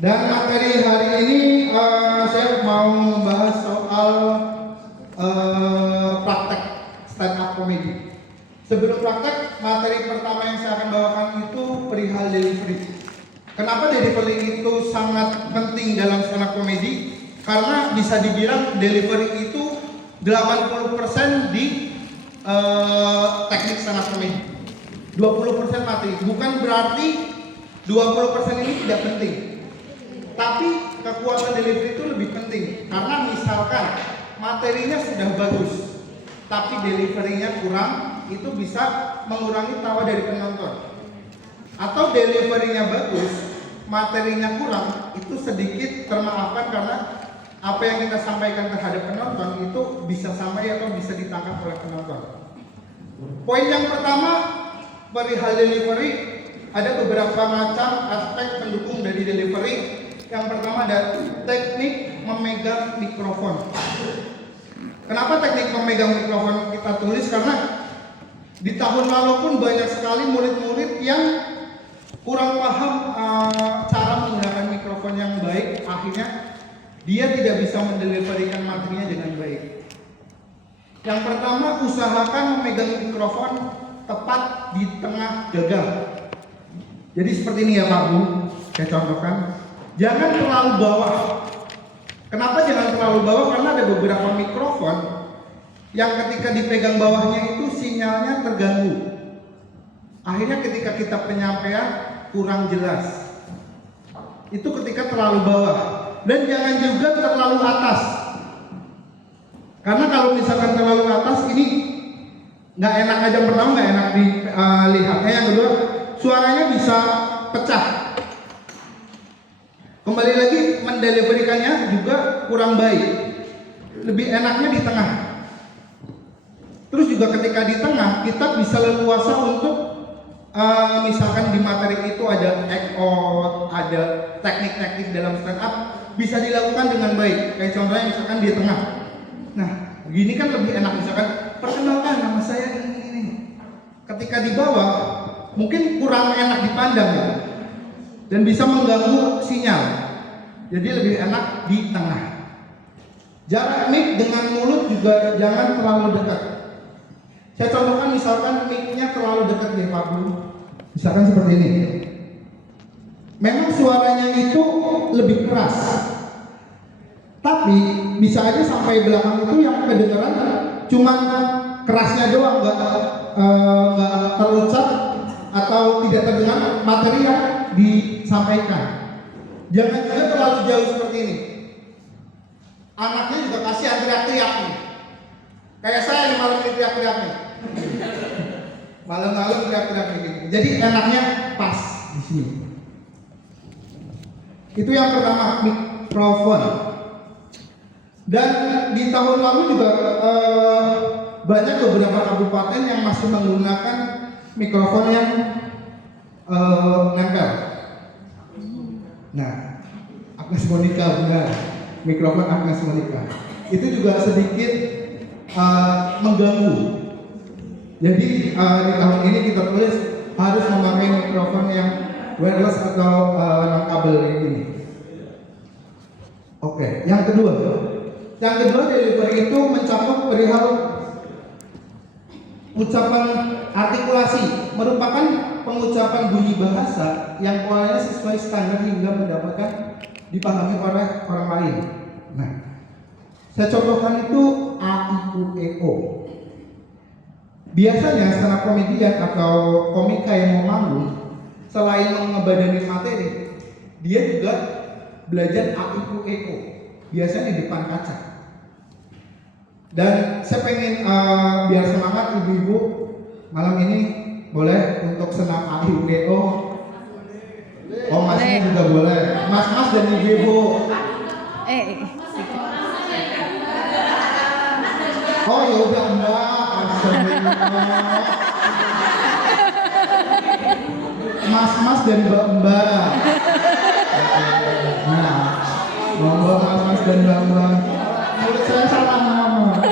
Dan materi hari ini saya mau membahas soal praktek stand up comedy. Sebelum praktek, materi pertama yang saya akan bawakan itu perihal delivery. Kenapa delivery itu sangat penting dalam stand up comedy? Karena bisa dibilang delivery itu 80% di teknik stand up comedy. 20% materi. Bukan berarti 20% ini tidak penting. Tapi kekuatan delivery itu lebih penting. Karena misalkan materinya sudah bagus, tapi deliverynya kurang, itu bisa mengurangi tawa dari penonton. Atau deliverynya bagus, materinya kurang, itu sedikit termaafkan karena apa yang kita sampaikan terhadap penonton itu bisa sampai atau bisa ditangkap oleh penonton. Poin yang pertama, perihal delivery, ada beberapa macam aspek pendukung dari delivery. Yang pertama ada teknik memegang mikrofon. Kenapa teknik memegang mikrofon kita tulis? Karena di tahun lalu pun banyak sekali murid-murid yang kurang paham cara menggunakan mikrofon yang baik. Akhirnya dia tidak bisa mendeliverikan materinya dengan baik. Yang pertama, usahakan memegang mikrofon tepat di tengah gagang. Jadi seperti ini ya Pak Bu, saya contohkan. Jangan terlalu bawah. Kenapa jangan terlalu bawah? Karena ada beberapa mikrofon yang ketika dipegang bawahnya itu sinyalnya terganggu. Akhirnya ketika kita penyampaian kurang jelas. Itu ketika terlalu bawah. Dan jangan juga terlalu atas. Karena kalau misalkan terlalu atas ini nggak enak aja, pertama nggak enak dilihatnya. Yang kedua, suaranya bisa pecah. Kembali lagi, mendeliverikannya juga kurang baik. Lebih enaknya di tengah. Terus juga ketika di tengah, kita bisa leluasa untuk misalkan di materi itu ada act out, ada teknik-teknik dalam stand up, bisa dilakukan dengan baik. Kayak contohnya misalkan di tengah. Nah, gini kan lebih enak, misalkan perkenalkan nama saya ini. Ketika di bawah, mungkin kurang enak dipandang gitu. Dan bisa mengganggu sinyal. Jadi lebih enak di tengah. Jarak mic dengan mulut juga jangan terlalu dekat. Saya contohkan misalkan mic-nya terlalu dekat di Pak Bu. Misalkan seperti ini. Memang suaranya itu lebih keras. Tapi bisa aja sampai belakang itu yang kedengaran cuma kerasnya doang, nggak terucap atau tidak terdengar materi yang disampaikan. Jangan juga terlalu jauh seperti ini. Anaknya juga kasihan teriak-teriak nih. Kayak saya di malam ini teriak-teriak nih. Malam-malam teriak-teriak nih. Jadi enaknya pas di sini. Itu yang pertama, mikrofon. Dan di tahun lalu juga banyak beberapa kabupaten yang masih menggunakan mikrofon yang nempel. Nah, Agnes Monica benar, mikrofon Agnes Monica. Itu juga sedikit mengganggu. Jadi di tahun ini kita tulis harus memakai mikrofon yang wireless atau non kabel ini. Oke, yang kedua delivery itu mencakup perihal ucapan artikulasi, merupakan pengucapan bunyi bahasa yang polanya sesuai standar hingga mendapatkan dipahami oleh orang lain. Nah, saya contohkan itu A, I, U, E, O. Biasanya stand up comedian atau komika yang mau manggung, selain mengebadani materi, dia juga belajar A, I, U, E, O. Biasanya di depan kaca. Dan saya pengen biar semangat ibu-ibu malam ini boleh untuk senam A, I, U, E, O. Oh, masnya juga boleh. Mas-mas dan ibu-ibu. Oh ya udah Mbak. Astagfirullah. Mas-mas dan Mbak-mbak. Nah, monggo mas-mas dan mbak-mbak. Menurut saya salah nama.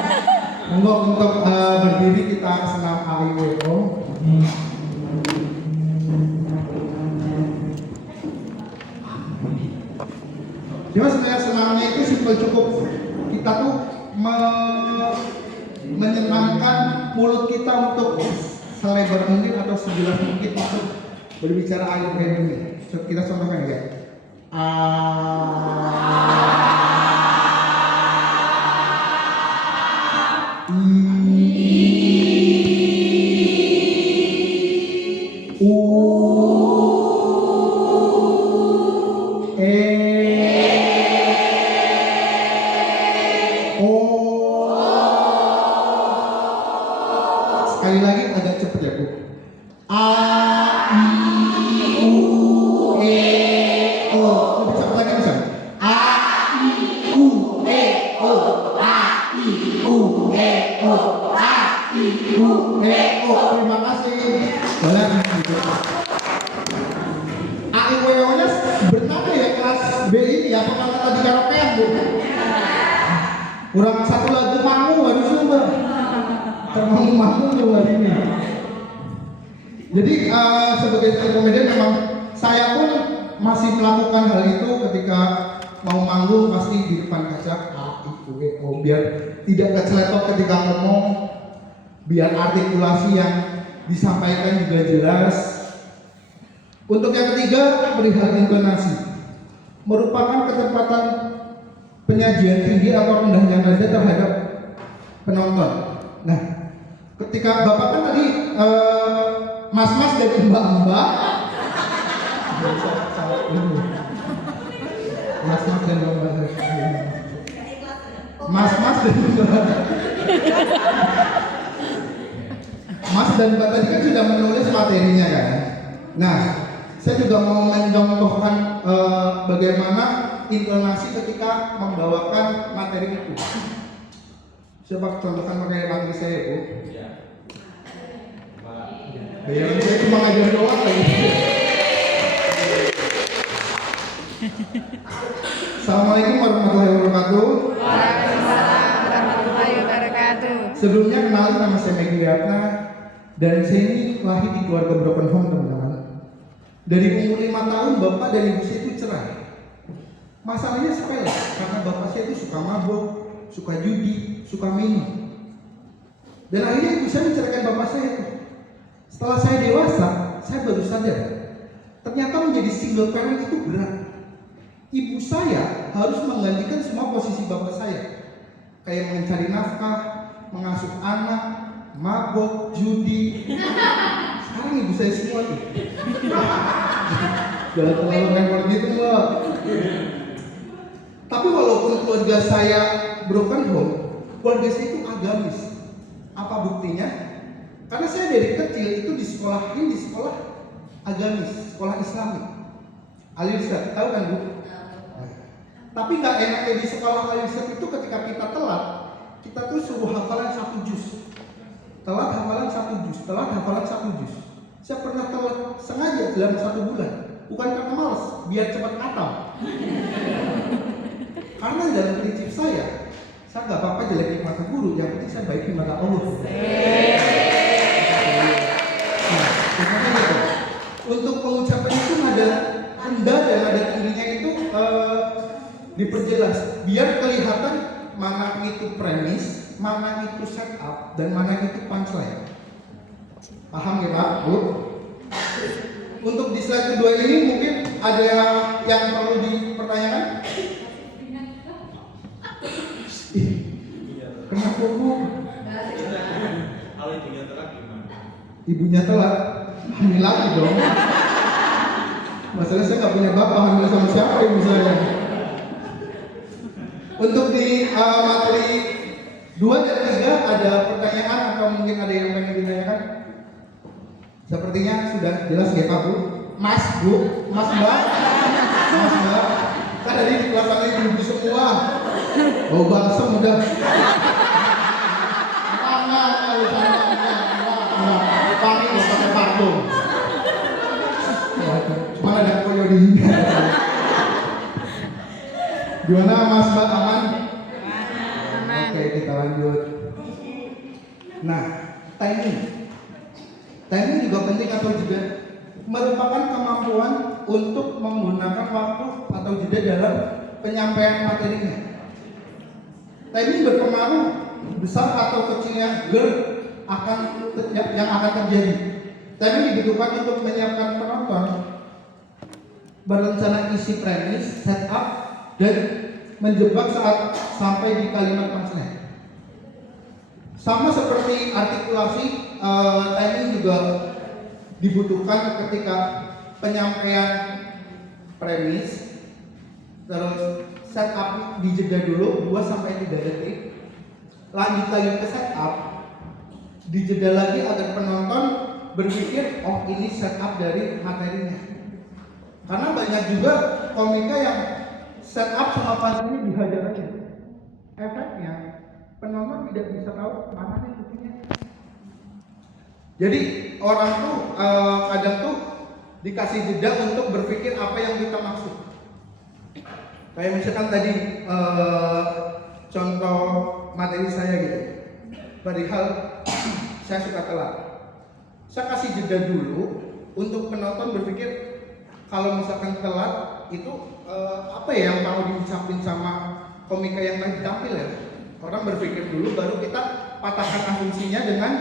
Monggo untuk berdiri kita senam A, I, U, E, O. Cuma sebenarnya senangnya itu simpel, cukup kita tuh menyenangkan mulut kita untuk selebar mungkin atau sejelas mungkin untuk berbicara ayat ini. Kita contohkan ya. Sekali lagi agak cepet ya Bu. A, I, U, E, O. Lebih cepet lagi bisa? A, I, U, E, O. A, I, U, E, O. A, I, U, E, O. Terima kasih. Boleh gitu. A, I, U, E, O nya bernada ya kelas B ini ya. Pernah tadi karaokean Bu. Kurang satu lagu mangu harusnya Mbak. Termangu tuh hari ini. Jadi sebagai komedian memang saya pun masih melakukan hal itu ketika mau manggung, pasti di depan kaca A, I, U, E, O biar tidak keceletok ketika ngomong, biar artikulasi yang disampaikan juga jelas. Untuk yang ketiga, perihal intonasi merupakan ketepatan penyajian tinggi atau rendahnya nada terhadap penonton. Nah, ketika Bapak kan tadi mas-mas dan mbak-mbak, mas-mas dan mbak-mbak, mas-mas dan mbak, mas dan mbak tadi kan sudah menulis materinya kan. Nah, saya juga mau mencontohkan bagaimana intonasi ketika membawakan materi itu. Coba contohkan pakai materi saya Bu. Bayaran saya cuma ngajar doang lagi. Assalamualaikum warahmatullahi wabarakatuh. Waalaikumsalam warahmatullahi wabarakatuh. Sebelumnya kenalin, nama saya Megi Wiatna dan saya ini lahir di keluarga broken home teman-teman. Dari umur 5 tahun bapak dan ibu saya itu cerai. Masalahnya sepele karena bapak saya itu suka mabuk, suka judi, suka minum. Dan akhirnya ibu saya menceraikan bapak saya itu. Setelah saya dewasa, saya baru sadar ternyata menjadi single parent itu berat. Ibu saya harus menggantikan semua posisi bapak saya, kayak mencari nafkah, mengasuh anak, mabok, judi. Sekarang ibu saya semua tuh. Jangan terlalu repot gitu Mbak. Tapi walaupun keluarga saya broken home, keluarga saya itu agamis. Apa buktinya? Karena saya dari kecil itu disekolahin di sekolah agamis, sekolah Islami. Al-Irsyad, tahu kan Bu? Tapi nggak enaknya di sekolah Al-Irsyad itu ketika kita telat, kita tuh suruh hafalan 1 juz. Telat hafalan 1 juz, telat hafalan 1 juz. Saya pernah telat sengaja dalam 1 bulan, bukan karena malas, biar cepat khatam. Karena dalam prinsip saya nggak apa-apa jelek di mata guru, yang penting saya baik di mata Allah. Gitu. Untuk pengucapan itu nada rendah dan nada tingginya itu diperjelas, biar kelihatan mana itu premis, mana itu setup, dan mana itu punchline. Paham ya Pak, Bu? Untuk di slide kedua ini mungkin ada yang perlu dipertanyakan? Kenapa Bu? Kalau ibunya telat gimana? Ibunya telat, hamil lagi dong. Masalah saya nggak punya bapak, hamil sama siapa ibu saya? Untuk di materi 2 dan 3 ada pertanyaan atau mungkin ada yang pengen ditanyakan? Sepertinya sudah jelas ya Pak Bu? Mas Bu, Mas Mbak, Mas Mbak. Kan tadi di kelas ini ibu semua. Bau balsam udah. Panggil nggak pakai parfum. Cuma ada koyo di sini. Gimana Mas Mbak, aman? Aman. Oke, kita lanjut. Nah, timing. Timing juga penting atau jeda merupakan kemampuan untuk menggunakan waktu atau jeda dalam penyampaian materinya. Timing berpengaruh besar atau kecilnya GERD yang akan terjadi. Timing dibutuhkan untuk menyiapkan penonton, berencana isi premis, setup, dan menjebak saat sampai di kalimat punchline. Sama seperti artikulasi, timing juga dibutuhkan ketika penyampaian premis, terus setup dijeda dulu 2-3 detik, lanjut lagi ke setup, dijeda lagi agar penonton berpikir, oh ini setup dari materinya. Karena banyak juga komika yang setup sama punchline dihajar aja. Efeknya penonton tidak bisa tahu mana nih buktinya. Jadi orang tuh kadang tuh dikasih jeda untuk berpikir apa yang kita maksud. Kayak misalkan tadi contoh materi saya gitu, perihal saya suka telat. Saya kasih jeda dulu untuk penonton berpikir kalau misalkan telat itu apa ya yang mau diucapin sama komika yang lagi tampil ya. Orang berpikir dulu baru kita patahkan asumsinya dengan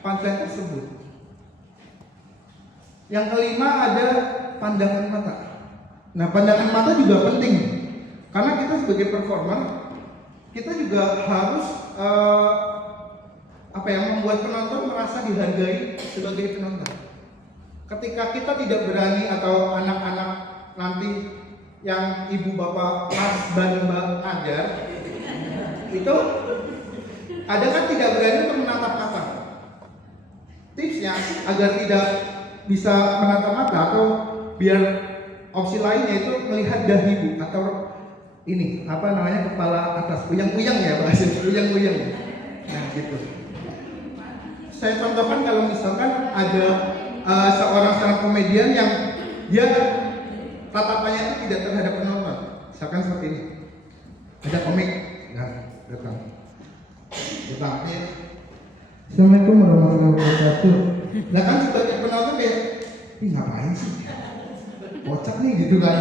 punchline tersebut. Yang kelima ada pandangan mata. Nah, pandangan mata juga penting karena kita sebagai performer kita juga harus membuat penonton merasa dihargai sebagai penonton. Ketika kita tidak berani atau anak-anak nanti yang ibu bapak mas dan mbak ajar itu kadang kan tidak berani untuk menatap mata. Tipsnya agar tidak bisa menatap mata atau biar opsi lainnya itu melihat dahi atau ini apa namanya kepala atas, uyang-uyang ya bahasa uyang-uyang. Nah gitu. Saya contohkan kalau misalkan ada seorang komedian yang dia tatapannya itu tidak terhadap penonton, misalkan seperti ini. Ada komik, datang. Assalamualaikum warahmatullahi wabarakatuh. Nah kan sebagai penonton kayak, ih ngapain sih? Kocak nih gitu kan.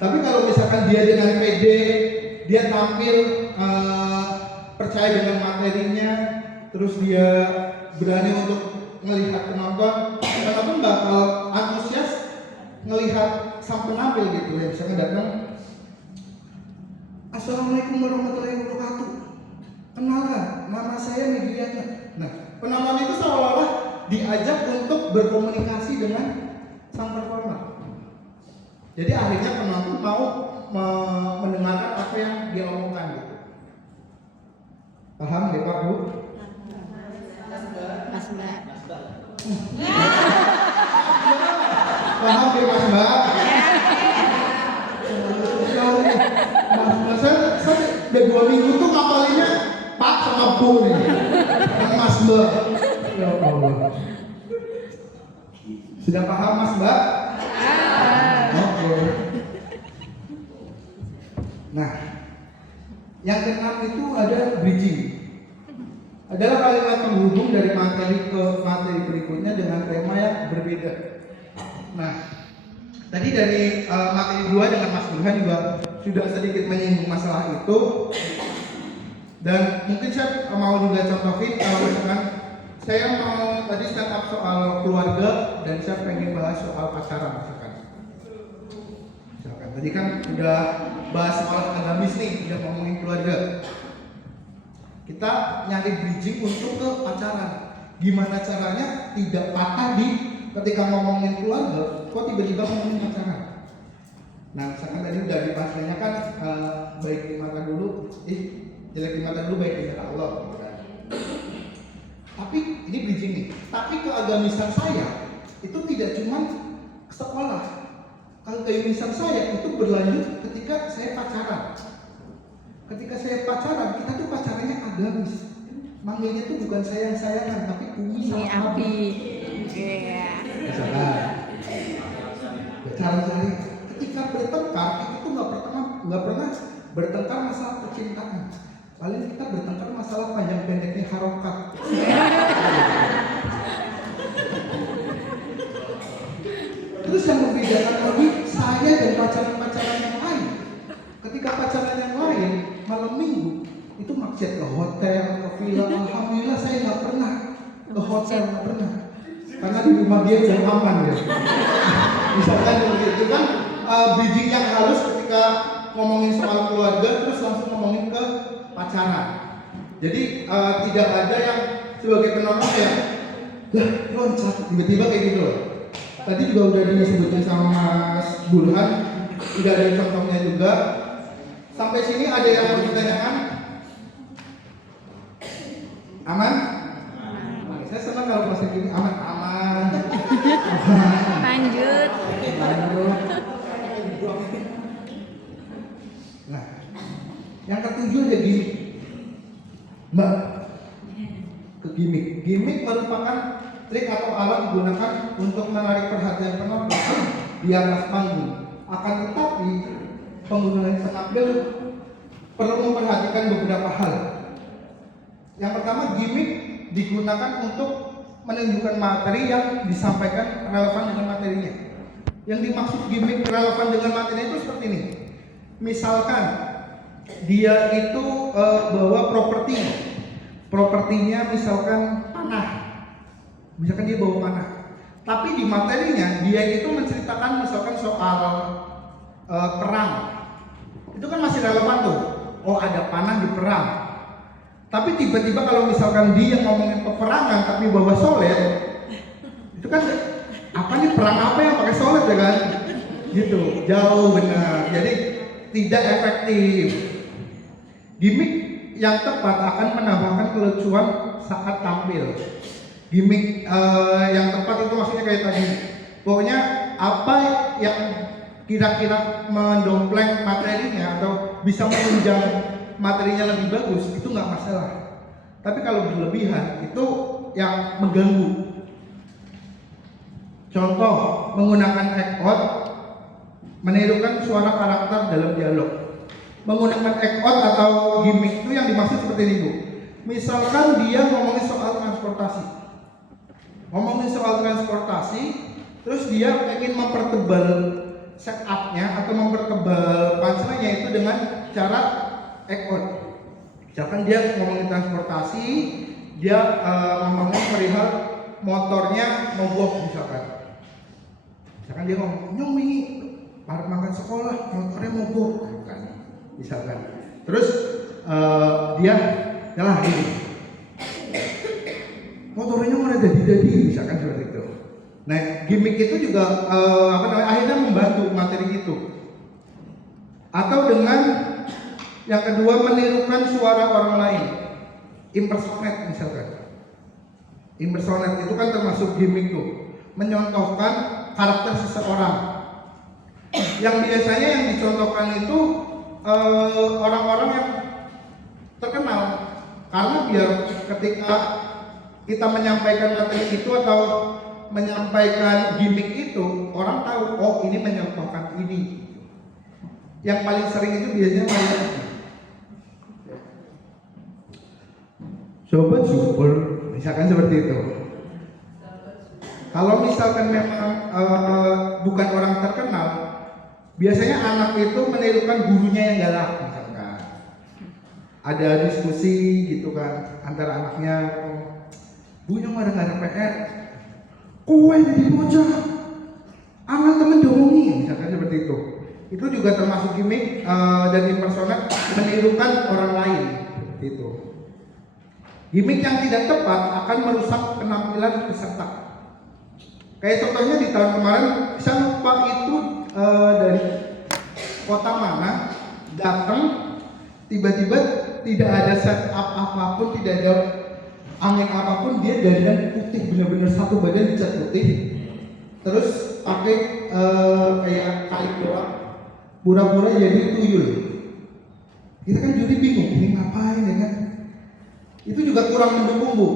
Tapi kalau misalkan dia dengan pede, dia tampil percaya dengan materinya, terus dia berani untuk melihat penonton bakal antusias ngelihat sang penampil gitu ya. Misalnya datang, Assalamualaikum warahmatullahi wabarakatuh. Kenalkan, nama saya Medianya. Nah, penonton itu seolah-olah diajak untuk berkomunikasi dengan sang performer. Jadi akhirnya penonton mau mendengarkan apa yang dia omongkan gitu. Paham ya Pak Bu? Mas Mbak. Paham ya Mas Mbak? Mas saya udah 2 minggu tuh ngapalinnya Pak sama Bu nih. Mas Mbak. Ya Allah. Sudah paham Mas Mbak? Oke. Nah, yang keenam itu ada bridging. Adalah kalimat penghubung dari materi ke materi berikutnya dengan tema yang berbeda. Nah, tadi dari materi 2 dengan Mas Burhan juga sudah sedikit menyinggung masalah itu. Dan mungkin saya mau juga contohin kalau misalkan saya mau tadi stand up soal keluarga dan saya pengen bahas soal pacaran misalkan. Tadi kan udah bahas soal agamis nih, udah ngomongin keluarga. Kita nyari bridging untuk ke pacaran. Gimana caranya tidak patah di ketika ngomongin keluarga, kok tiba-tiba ngomongin pacaran. Nah, misalkan tadi udah dibahasnya kan baik di mata dulu, jelek di mata dulu, baik di mata Allah. Tapi ini bridging nih. Tapi keagamisan saya itu tidak cuma sekolah. Kalau keagamisan saya itu berlanjut ketika saya pacaran. Ketika saya pacaran, kita tuh pacarannya agamis. Manggilnya tuh bukan sayang-sayangan, tapi umi sama Abi. Iya. Misalkan, cari-cari. Ketika bertengkar, itu tuh nggak pernah bertengkar masalah percintaan. Paling kita bertengkar masalah panjang pendeknya harokat. Terus yang membedakan lagi saya dan pacaran-pacaran yang lain. Ketika chat ke hotel, ke villa. Alhamdulillah saya nggak pernah ke hotel, nggak pernah. Karena di rumah dia udah aman ya. Misalkan itu kan bridging yang halus ketika ngomongin soal keluarga terus langsung ngomongin ke pacaran. Jadi tidak ada yang sebagai penonton ya, lah loncat tiba-tiba kayak gitu loh. Tadi juga udah disebutin sama Mas Burhan, udah ada contohnya juga. Sampai sini ada yang mau ditanyakan? Aman? Saya senang kalau pas gini aman. Lanjut. Nah, yang ketujuh ada gimmick. Mbak, ke gimmick. Gimmick merupakan trik atau alat digunakan untuk menarik perhatian penonton di atas panggung. Akan tetapi penggunaan penampil perlu memperhatikan beberapa hal. Yang pertama, gimmick digunakan untuk menunjukkan materi yang disampaikan relevan dengan materinya. Yang dimaksud gimmick relevan dengan materinya itu seperti ini. Misalkan dia itu bawa propertinya misalkan panah. Misalkan dia bawa panah. Tapi di materinya dia itu menceritakan misalkan soal perang. Itu kan masih relevan tuh. Oh, ada panah di perang. Tapi tiba-tiba kalau misalkan dia ngomongin peperangan tapi bawa solet, itu kan apa nih, perang apa yang pakai solet ya kan? Gitu, jauh benar. Jadi tidak efektif. Gimik yang tepat akan menambahkan kelucuan saat tampil. Gimik yang tepat itu maksudnya kayak tadi. Pokoknya apa yang kira-kira mendompleng materinya atau bisa menunjang materinya lebih bagus itu nggak masalah. Tapi kalau berlebihan itu yang mengganggu. Contoh, menggunakan act out, menirukan suara karakter dalam dialog. Menggunakan act out atau gimmick itu yang dimaksud seperti ini Bu. Misalkan dia ngomongin soal transportasi, terus dia ingin mempertebal setupnya atau mempertebal punchline-nya itu dengan cara act out. Misalkan dia ngomongin transportasi, dia ngomongin perihal motornya mogok misalkan. Misalkan dia ngomong, "Nyong wingi parek makan sekolah, motornya mogok." Misalkan. Terus dia nyalah ini. Motornya mau dadi misalkan seperti itu. Nah, gimmick itu juga akhirnya membantu materi itu. Atau dengan yang kedua, menirukan suara orang lain, impersonate misalkan. Impersonate itu kan termasuk gimmick tuh, menyontohkan karakter seseorang. Yang biasanya yang dicontohkan itu orang-orang yang terkenal, karena biar ketika kita menyampaikan materi itu atau menyampaikan gimmick itu, orang tahu, oh ini menyontohkan ini. Yang paling sering itu biasanya sobat super, misalkan seperti itu. Kalau misalkan memang bukan orang terkenal, biasanya anak itu menirukan gurunya yang galak, misalkan. Ada diskusi gitu kan antara anaknya, "Bu, yang nggak ada PR, kowe jadi bocah, anak temen domongi," misalkan seperti itu. Itu juga termasuk gimmick dan impersonate, menirukan orang lain, seperti itu. Gimik yang tidak tepat akan merusak penampilan peserta. Kayak contohnya di tahun kemarin, saya lupa itu dari kota mana, datang tiba-tiba tidak ada setup apapun, tidak ada angin apapun, dia dandan putih, benar-benar satu badan dicat putih, terus pakai kayak kain doang, pura-pura jadi tuyul. Kita kan jadi bingung, ini ngapain ya kan? Itu juga kurang mendukung Bu,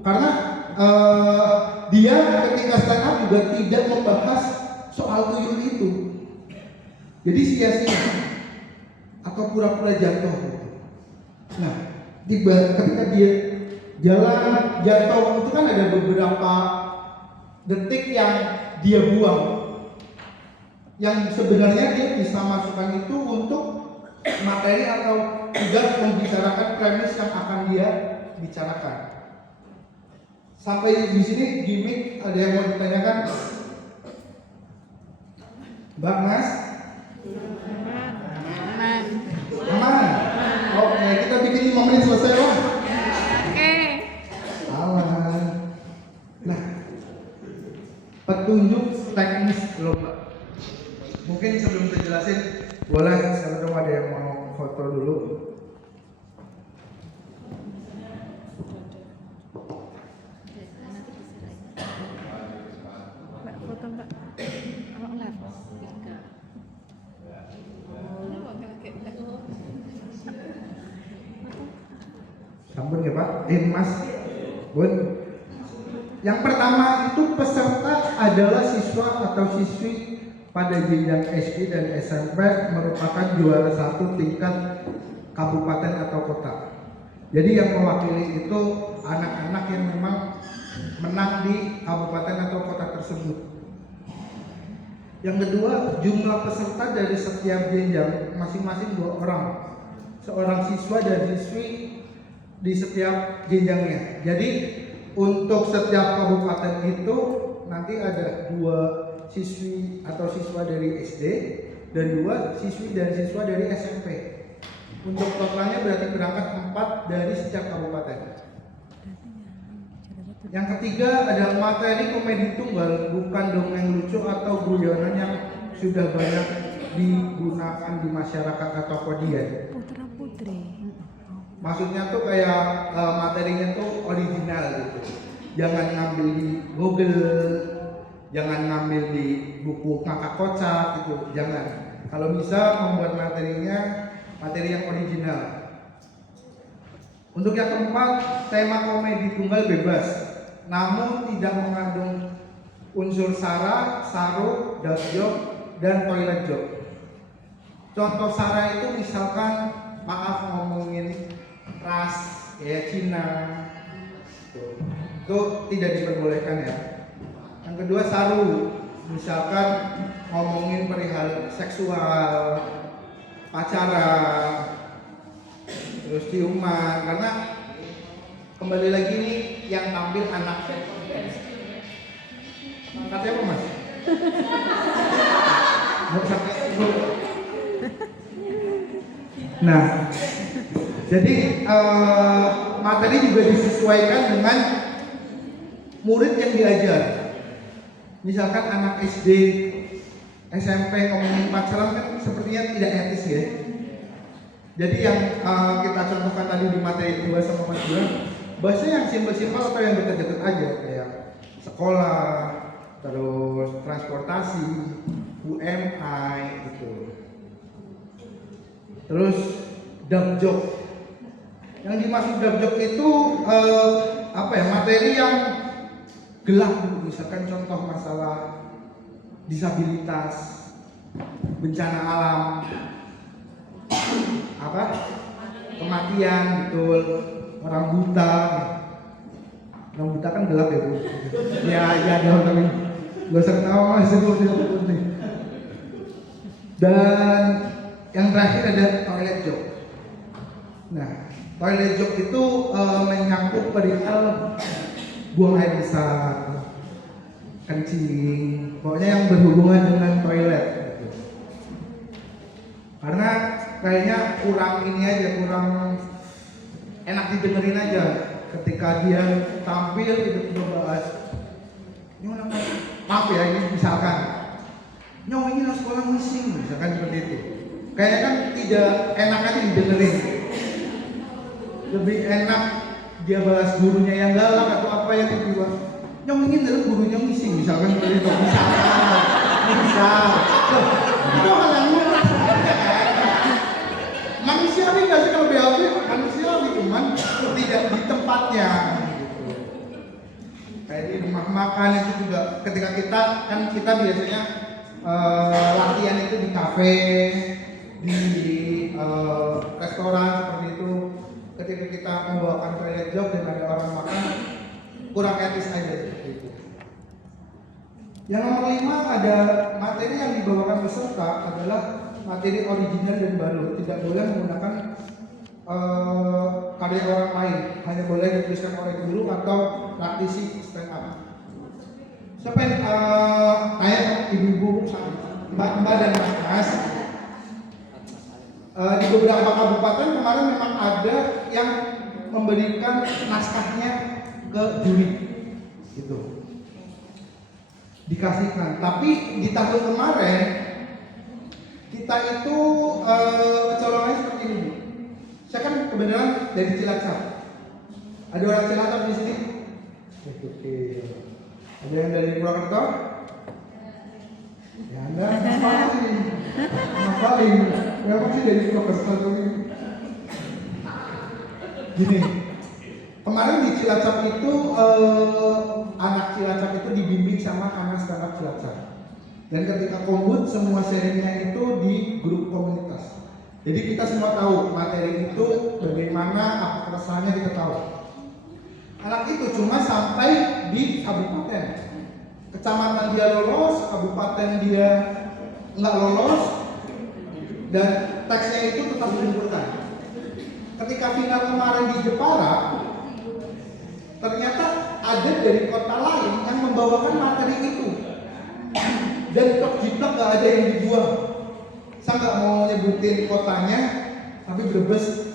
karena dia ketika stand up juga tidak membahas soal tuyul itu, jadi sia-sia atau pura-pura jatuh gitu. Nah, ketika dia jalan jatuh itu kan ada beberapa detik yang dia buang, yang sebenarnya dia bisa masukkan itu untuk materi atau juga membicarakan premis yang akan dia bicarakan. Sampai di sini gimmick, ada yang mau ditanyakan? Mbak Mas? Aman. Aman? Oke, kita bikin 5 menit selesai Bang. Oke. Aman. Nah, petunjuk teknis lomba. Mungkin sebelum saya jelasin, boleh siapa tahu ada yang mau foto dulu. Mbak foto Mbak. Kalau live. Sampun ya Pak, Mas, Bun. Yang pertama itu peserta adalah siswa atau siswi pada jenjang SD dan SMP merupakan juara 1 tingkat kabupaten atau kota. Jadi yang mewakili itu anak-anak yang memang menang di kabupaten atau kota tersebut. Yang kedua, jumlah peserta dari setiap jenjang masing-masing 2 orang. Seorang siswa dan siswi di setiap jenjangnya. Jadi untuk setiap kabupaten itu nanti ada 2 siswi atau siswa dari SD dan 2 siswi dan siswa dari SMP. Untuk totalnya berarti berangkat 4 dari setiap kabupaten. Yang ketiga ada materi komedi tunggal, bukan dongeng lucu atau guyonan yang sudah banyak digunakan di masyarakat atau kodian. Putra putri. Maksudnya tuh kayak materinya tuh original gitu. Jangan ngambil di Google, jangan ngambil di buku ngakak kocak gitu, jangan. Kalau bisa membuat materinya materi yang original. Untuk yang keempat, tema komedi tunggal bebas, namun tidak mengandung unsur sara, saru, dark joke, dan toilet joke. Contoh sara itu misalkan maaf ngomongin ras kayak Cina, itu tidak diperbolehkan ya. Yang kedua saru, misalkan ngomongin perihal seksual, pacaran, terus ciuman, karena kembali lagi nih yang tampil anak. Angkatnya apa Mas? Nah, jadi materi juga disesuaikan dengan murid yang diajar. Misalkan anak SD, SMP ngomongin pacaran kan sepertinya tidak etis ya. Jadi yang kita contohkan tadi di materi 2 sama Mas Bulan, bahasa yang simpel-simpel atau yang dekat-dekat aja kayak sekolah, terus transportasi, UMI gitu. Terus dark joke. Yang dimaksud dark joke itu materi yang gelap gitu. Misalkan contoh masalah disabilitas, bencana alam, kematian, betul, orang buta. Orang buta kan gelap ya Bu. Ya ada orang ini. Gak usah ketawa Mas, tidak penting. Dan yang terakhir ada toilet joke. Nah, toilet joke itu menyangkut perihal buang air besar, kencing, pokoknya yang berhubungan dengan toilet gitu. Karena kayaknya kurang kurang enak didengerin aja ketika dia tampil tiba-tiba bahas maaf ya ini misalkan nyong ini sekolah missing misalkan seperti itu, kayaknya kan tidak enak aja didengerin. Lebih enak dia bahas gurunya yang galak atau apa yang tiba-tiba nyong ingin adalah gurunya missing misalkan seperti itu, misal itu hal yang murah sebenarnya kan. Manusiawi nggak sih kalau BLT? Manusiawi cuman tidak di tempatnya gitu. Kayak di rumah makan itu juga ketika kita biasanya latihan itu di kafe, di restoran seperti itu. Ketika kita membawakan toilet joke dan ada orang makan, kurang etis aja seperti itu. Yang nomor 5 ada materi yang dibawakan peserta adalah materi original dan baru, tidak boleh menggunakan karya orang lain, hanya boleh dituliskan oleh guru atau praktisi stand up. Siapa yang tanya ibu-ibu, mbak-mbak dan mas-mas? Di beberapa kabupaten kemarin memang ada yang memberikan naskahnya ke juri, gitu, dikasihkan. Tapi di tahun kemarin kita itu kecolongannya seperti ini. Saya kan kebenaran dari Cilacap. Ada orang Cilacap di sini? Oke. Ada yang dari Purwokerto? Ya Anda ngapain? Memang sih dari Purwokerto ini. Gini, kemarin di Cilacap itu anak Cilacap itu dibimbing sama anak stand-up Cilacap. Dan ketika kombut semua sharingnya itu di grup komunitas. Jadi kita semua tahu materi itu bagaimana, apa keresahannya kita tahu. Anak itu cuma sampai di kabupaten, kecamatan dia lolos, kabupaten dia nggak lolos, dan teksnya itu tetap dikumpulkan. Ketika final kemarin di Jepara, ternyata ada dari kota lain yang membawakan materi itu, dan jiplak nggak ada yang dibuang. Saya nggak mau nyebutin kotanya, tapi Brebes.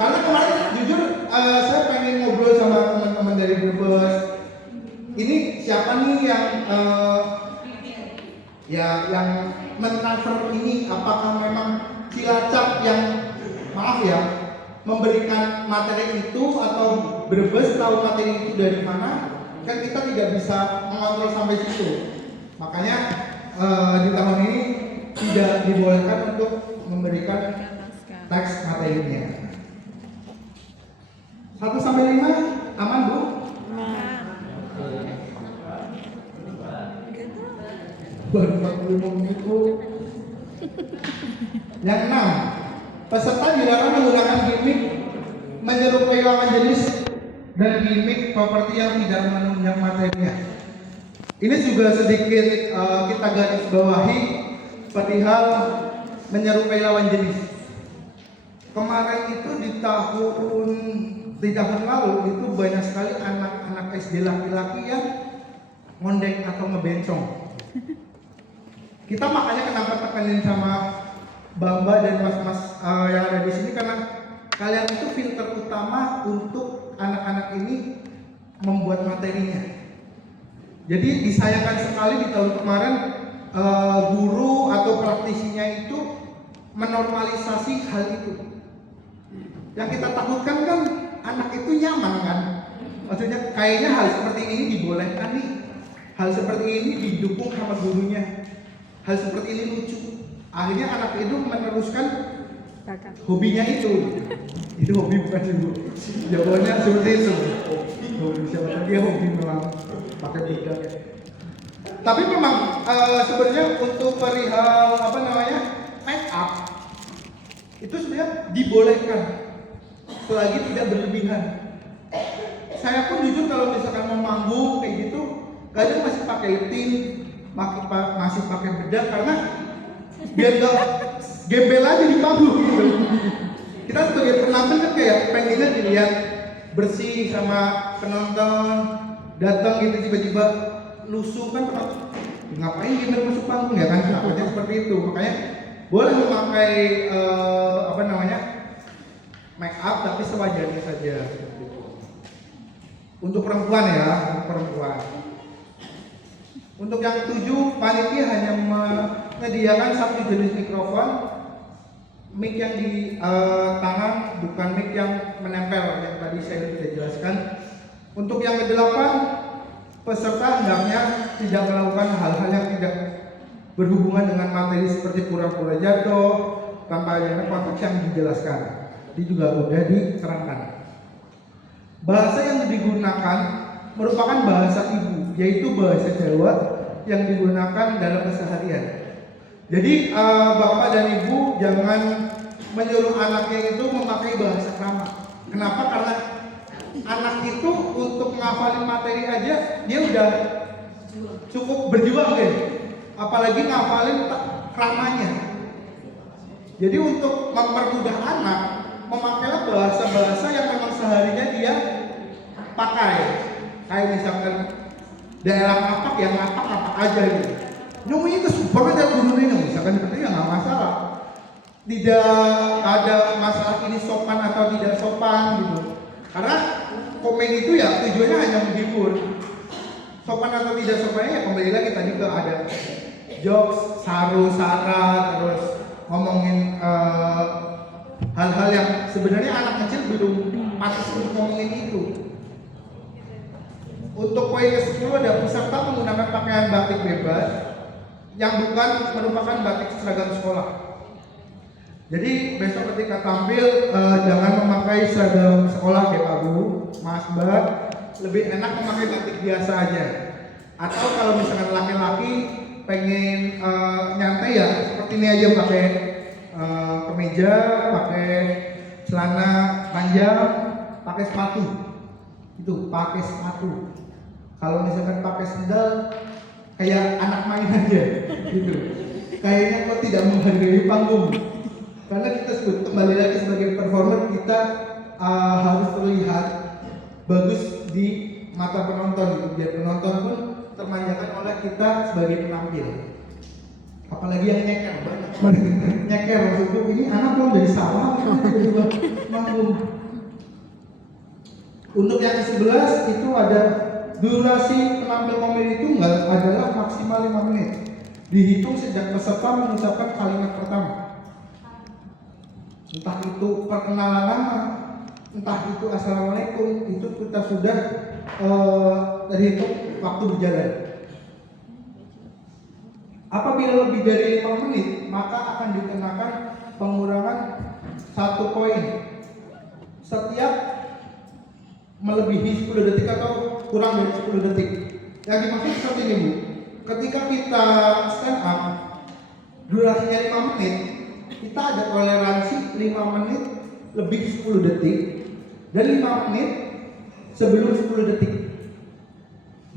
Karena kemarin jujur saya pengen ngobrol sama teman-teman dari Brebes. Ini siapa nih yang mentransfer ini? Apakah memang Cilacap yang memberikan materi itu atau Brebes tahu materi itu dari mana? Kan kita tidak bisa mengontrol sampai situ. Makanya di tahun ini tidak dibolehkan untuk memberikan teks materinya. 1 sampai 5 aman, Bu? Baru 45 menit, Bu. Yang 6, peserta dilarang menggunakan gimmick menyerupai lawan jenis dan gimmick properti yang tidak menunjang materinya. Ini juga sedikit kita garis bawahi perihal menyerupai lawan jenis. Kemarin itu di tahun lalu itu banyak sekali anak-anak SD laki-laki yang ngondek atau ngebencong. Kita makanya kenapa tekanin sama Bamba dan mas-mas yang ada di sini, karena kalian itu filter utama untuk anak-anak ini membuat materinya. Jadi disayangkan sekali di tahun kemarin guru atau praktisinya itu menormalisasi hal itu. Yang kita takutkan kan anak itu nyaman kan, maksudnya kayaknya hal seperti ini dibolehkan nih, hal seperti ini didukung sama gurunya, hal seperti ini lucu. Akhirnya anak itu meneruskan hobinya itu hobi bukan sih, Bu? Jawabannya seperti itu. Hobi siapa dia hobi memang pakai bedak. Tapi memang sebenarnya untuk perihal make up itu sebenarnya dibolehkan selagi tidak berlebihan. Saya pun jujur kalau misalkan mau manggung kayak gitu, kadang masih pakai tint, masih pakai bedak karena biar nggak gembel aja di panggung gitu. Kita sebagai penonton kan kayak pengennya dilihat bersih sama penonton, datang gitu tiba-tiba lusuh kan penonton, ngapain gembel masuk panggung ya kan, takutnya seperti itu. Makanya boleh memakai make up tapi sewajarnya saja. Untuk perempuan ya, untuk perempuan. Untuk yang 7, panitia hanya menyediakan 1 jenis mikrofon, mic yang di tangan, bukan mic yang menempel yang tadi saya sudah jelaskan. Untuk yang ke-8, peserta hendaknya tidak melakukan hal-hal yang tidak berhubungan dengan materi seperti pura-pura jatuh tanpa adanya konteks yang dijelaskan. Ini juga sudah diterangkan. Bahasa yang digunakan merupakan bahasa ibu, yaitu bahasa Jawa yang digunakan dalam keseharian. Jadi Bapak dan Ibu jangan menyuruh anaknya itu memakai bahasa krama. Kenapa? Karena anak itu untuk ngafalin materi aja dia udah cukup berjuang deh. Apalagi ngafalin ramanya. Jadi untuk mempermudah anak, memakailah bahasa-bahasa yang memang seharinya dia pakai. Kayak misalkan daerah ngapak ya ngapak aja gitu. Nyong itu super aja gurunya, misalkan seperti ya nggak masalah. Tidak ada masalah ini sopan atau tidak sopan gitu. Karena komedi itu ya tujuannya hanya menghibur. Sopan atau tidak sopannya ya kembali lagi tadi ke ada jokes, saru, sara, terus ngomongin hal-hal yang sebenarnya anak kecil belum pantas untuk ngomongin itu. Untuk poin ke-10 ada peserta menggunakan pakaian batik bebas yang bukan merupakan batik seragam sekolah. Jadi besok ketika tampil jangan memakai seragam sekolah ya Pak Bu, Mas Mbak, lebih enak memakai batik biasa aja. Atau kalau misalkan laki-laki pengen nyantai ya seperti ini aja pakai kemeja, pakai celana panjang, pakai sepatu. Itu pakai sepatu. Kalau misalkan pakai sendal kayak anak main aja gitu. Kayaknya kok tidak menghargai panggung. Karena kita kembali lagi sebagai performer kita harus terlihat bagus di mata penonton gitu. Biar penonton pun termanjakan oleh kita sebagai penampil. Apalagi yang nyeker banyak. Nyeker maksudku ini anak belum dari sawah tiba-tiba manggung. Untuk yang ke-11 itu ada durasi penampil komedi tunggal adalah maksimal 5 menit. Dihitung sejak peserta mengucapkan kalimat pertama. Entah itu perkenalan nama, entah itu assalamualaikum, itu kita sudah terhitung waktu berjalan. Apabila lebih dari 5 menit, maka akan dikenakan pengurangan 1 poin setiap melebihi 10 detik atau kurang dari 10 detik. Yang dimaksud seperti ini Bu, ketika kita stand up durasinya 5 menit, kita ada toleransi 5 menit lebih 10 detik dan 5 menit sebelum 10 detik.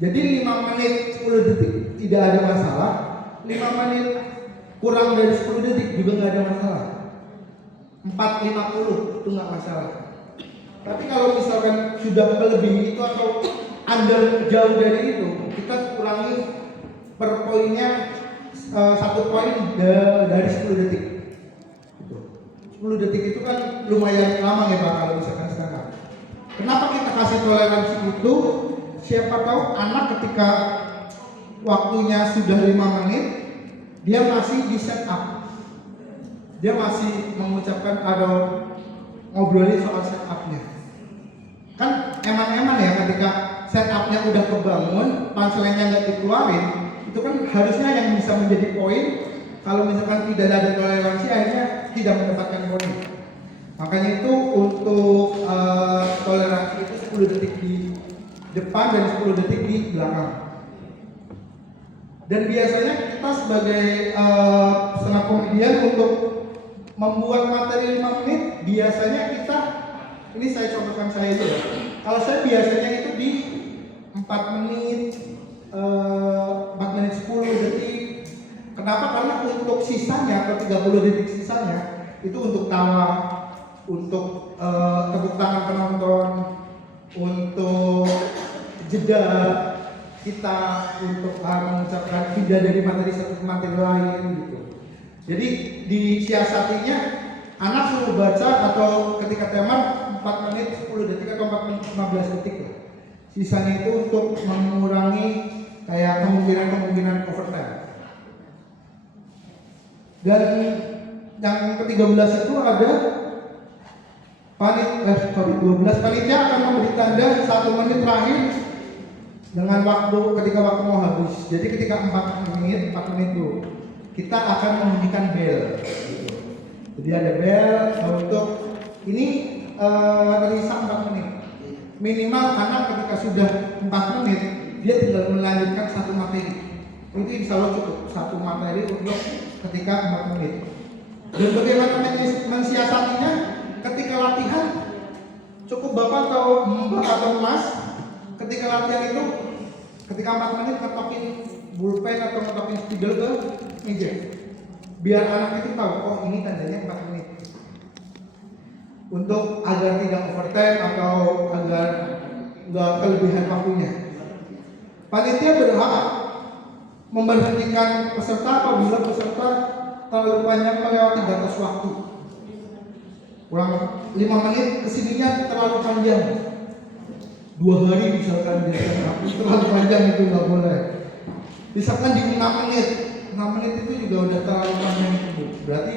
Jadi 5 menit 10 detik tidak ada masalah, 5 menit kurang dari 10 detik juga nggak ada masalah. 4:50 itu nggak masalah. Tapi kalau misalkan sudah melebihi itu atau under jauh dari itu, kita kurangi per poinnya 1 poin dari 10 detik. 10 detik itu kan lumayan lama ya Pak kalau misalkan stand up. Kenapa kita kasih toleransi itu? Siapa tahu anak ketika waktunya sudah 5 menit, dia masih di set up. Dia masih mengucapkan atau ngobrolin soal set up-nya. Kan eman-eman ya ketika set up-nya udah kebangun, punchline-nya nggak dikeluarin, itu kan harusnya yang bisa menjadi poin. Kalau misalkan tidak ada toleransi, akhirnya tidak mendapatkan poin. Makanya itu untuk toleransi itu 10 detik di depan dan 10 detik di belakang. Dan biasanya kita sebagai stand-up komedian untuk membuat materi 5 menit, biasanya kita, ini saya contohkan saya aja ya. Kalau saya biasanya itu di 4 menit, 4 menit 10 detik. Kenapa? Karena untuk sisanya atau 30 detik sisanya itu untuk tawa, untuk tepuk tangan penonton, untuk jeda kita, untuk mengucapkan pindah dari materi satu ke materi lain gitu. Jadi disiasatinya anak suruh baca atau ketika tema 4 menit 10 detik atau 4 menit 15 detik lah. Sisanya itu untuk mengurangi kayak kemungkinan overtime. Dan yang ke-13 itu ada 12 panitia akan memberi tanda 1 menit terakhir dengan waktu ketika waktu mau habis. Jadi ketika 4 menit dulu kita akan membunyikan bel. Jadi ada bel untuk ini tersisa 4 menit. Minimal anak ketika sudah 4 menit dia tinggal melanjutkan 1 materi. Itu insya Allah cukup 1 materi untuk ketika 4 menit. Dan bagaimana mensiasatinya? Ketika latihan cukup bapak atau mbak atau mas ketika latihan itu ketika 4 menit ngetokin bullpen atau ngetokin spidol ke meja. biar anak itu tahu, oh ini tandanya 4 menit. Untuk agar tidak overtime atau agar nggak kelebihan waktunya. Panitia berhak memberhentikan peserta apabila peserta terlalu panjang melewati batas waktu. Kurang 5 menit kesininya terlalu panjang. 2 hari misalkan biasanya terlalu panjang itu nggak boleh. Misalkan di 6 menit, 6 menit itu juga udah terlalu panjang itu. Berarti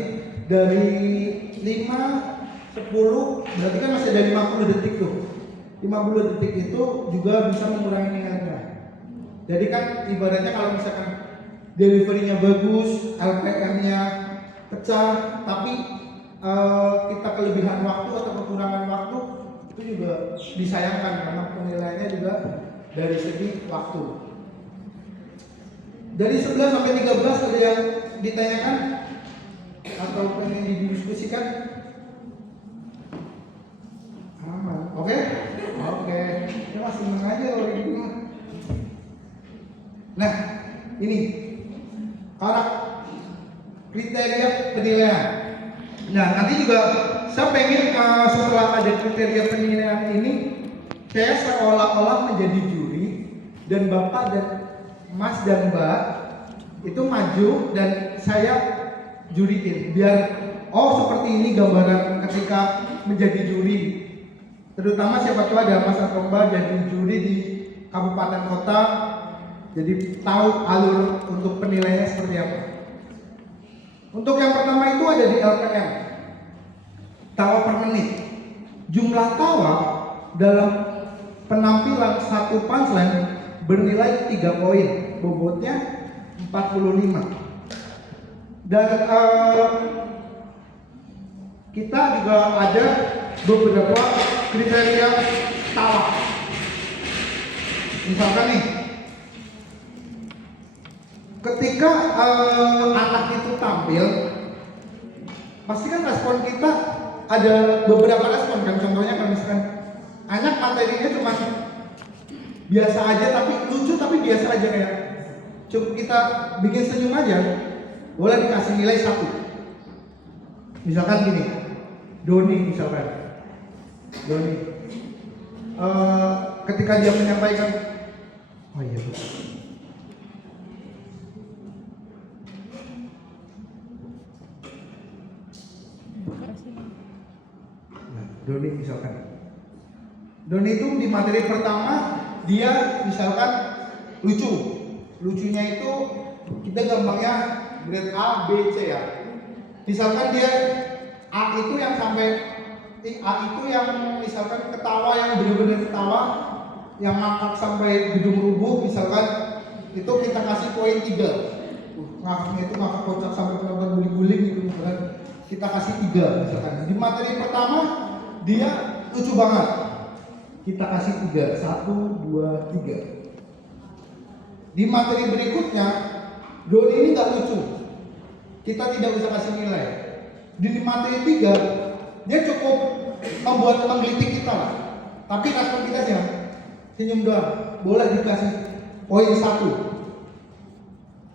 dari 5 10 berarti kan masih ada 50 detik tuh. 50 detik itu juga bisa mengurangi nilainya. Jadi kan ibaratnya kalau misalkan delivery-nya bagus, LPM-nya pecah, tapi kita kelebihan waktu atau kekurangan waktu itu juga disayangkan karena penilaiannya juga dari segi waktu. Dari 11 sampai 13 ada yang ditanyakan atau pengen didiskusikan? Aman, oke? Oke, ya masih senang aja kalau gitu mah. Nah, ini kriteria penilaian. Nah, nanti juga saya pengen setelah ada kriteria penilaian ini, saya seolah-olah menjadi juri dan Bapak dan Mas dan Mbak itu maju dan saya juriin biar seperti ini gambaran ketika menjadi juri. Terutama siapa tahu ada Mas atau Mbak jadi juri di kabupaten kota, jadi tahu alur untuk penilaiannya seperti apa. Untuk yang pertama itu ada di LPM, tawa per menit. Jumlah tawa dalam penampilan satu punchline bernilai 3 poin, bobotnya 45. Dan kita juga ada beberapa kriteria tawa. Misalkan nih, ketika anak itu tampil, pasti kan respon kita ada beberapa respon kan. Contohnya kalau misalkan anak materinya cuma biasa aja tapi lucu tapi biasa aja, kayak cukup kita bikin senyum aja, boleh dikasih nilai 1. Misalkan gini, Doni misalkan, Doni ketika dia menyampaikan, oh iya Bu, Doni misalkan, Doni itu di materi pertama dia misalkan lucunya itu kita gampangnya grade A, B, C ya. Misalkan dia A itu yang misalkan ketawa yang benar-benar ketawa, yang ngakak sampai gedung rubuh misalkan, itu kita kasih poin 3. Ngakaknya itu ngakak kocak sampai penonton guling-guling gitu misalkan, kita kasih 3 misalkan. Di materi pertama dia lucu banget, kita kasih 3, 1, 2, 3. Di materi berikutnya Doni ini nggak lucu, kita tidak bisa kasih nilai. Di materi 3 dia cukup membuat menggelitik kita lah, tapi respon kita sih senyum doang, boleh dikasih poin 1.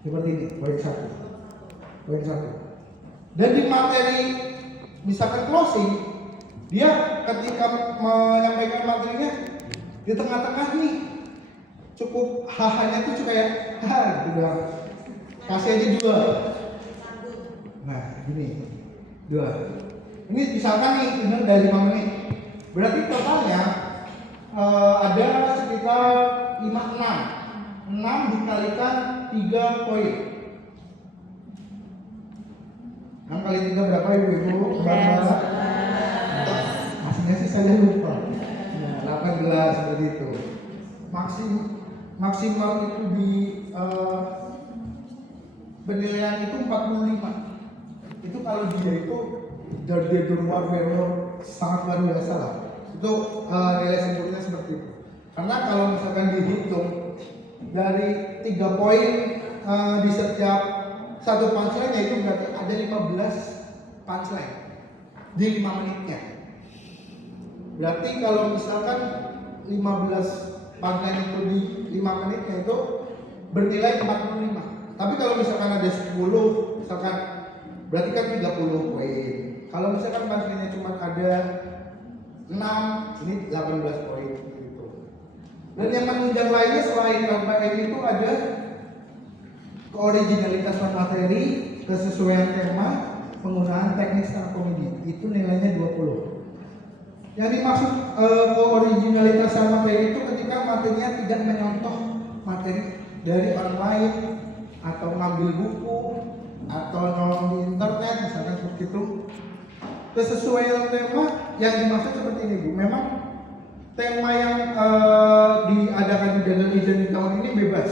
Seperti ini, poin 1. Dan di materi misalkan closing, dia ketika menyampaikan materinya di tengah-tengah nih cukup hahanya tuh kayak udah kasih aja 2. Nah gini 2. Ini misalkan nih ini udah 5 menit, berarti totalnya ada sekitar 6 dikalikan 3 poin. 6 kali 3 berapa ibu-ibu? Berapa? Aslinya sih saya lupa. Nah, 18 seperti itu. Maksimal itu di penilaian itu 45. Itu kalau dia itu dari luar sangat luar biasa lah. Itu nilai sempurna seperti itu. Karena kalau misalkan dihitung dari 3 poin di setiap satu punchline, itu berarti ada 15 punchline di 5 menitnya. Berarti kalau misalkan 15 punchline itu di 5 menitnya itu bernilai 45. Tapi kalau misalkan ada 10, misalkan berarti kan 30 poin. Kalau misalkan materinya cuma ada 6, ini 18 poin gitu. Dan yang menunjang lainnya selain LPM itu ada keoriginalitasan materi, kesesuaian tema, penggunaan teknik stand komedi. Itu nilainya 20. Yang dimaksud keoriginalitasan materi itu ketika materinya tidak menyontoh materi dari orang lain atau ngambil buku atau nolong di internet misalkan seperti itu. Kesesuaian tema yang dimaksud seperti ini Bu, memang tema yang diadakan di dalam event di tahun ini bebas.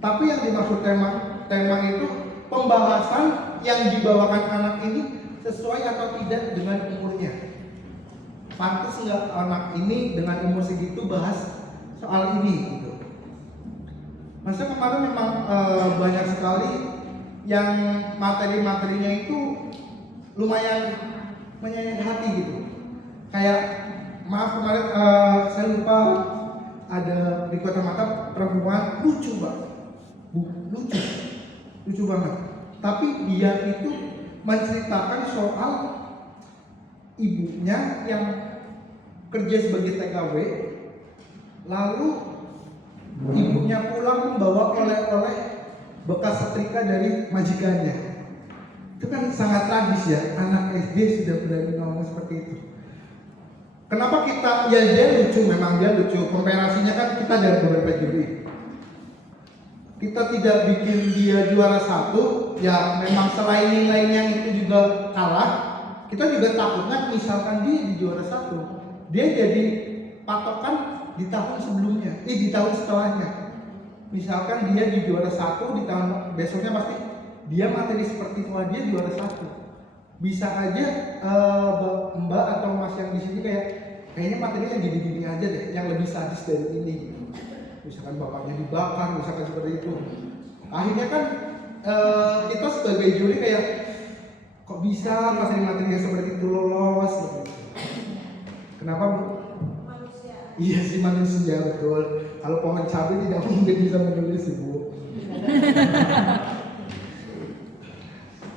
Tapi yang dimaksud tema itu pembahasan yang dibawakan anak ini sesuai atau tidak dengan umurnya. Pantas nggak anak ini dengan umur segitu bahas soal ini gitu. Masa kemarin memang banyak sekali yang materi-materinya itu lumayan menyayat hati gitu. Kayak maaf kemarin saya lupa ada di Kota Mata perempuan lucu banget. Lucu banget. Tapi dia itu menceritakan soal ibunya yang kerja sebagai TKW, lalu ibunya pulang membawa oleh-oleh bekas setrika dari majikannya. Itu kan sangat tragis ya, anak SD sudah berani ngomong seperti itu. Kenapa kita, ya dia lucu, memang dia lucu. Komparasinya kan kita dari beberapa juri. Kita tidak bikin dia juara 1, ya memang selain nilainya itu juga kalah. Kita juga takutnya misalkan dia di juara 1, dia jadi patokan di tahun sebelumnya, di tahun setelahnya. Misalkan dia di juara 1, di tahun besoknya pasti dia materi seperti itu dia juara 1. Bisa aja Mbak atau Mas yang di sini kayaknya materinya yang gini-gini aja deh, yang lebih sadis dari ini gitu. Misalkan bapaknya dibakar, misalkan seperti itu. Akhirnya kan kita sebagai juri kayak kok bisa materi-materi yang seperti itu lolos gitu. Kenapa Bu? Manusia. Iya sih manusia, betul. Kalau pohon cabai tidak mungkin bisa menulis sih Bu.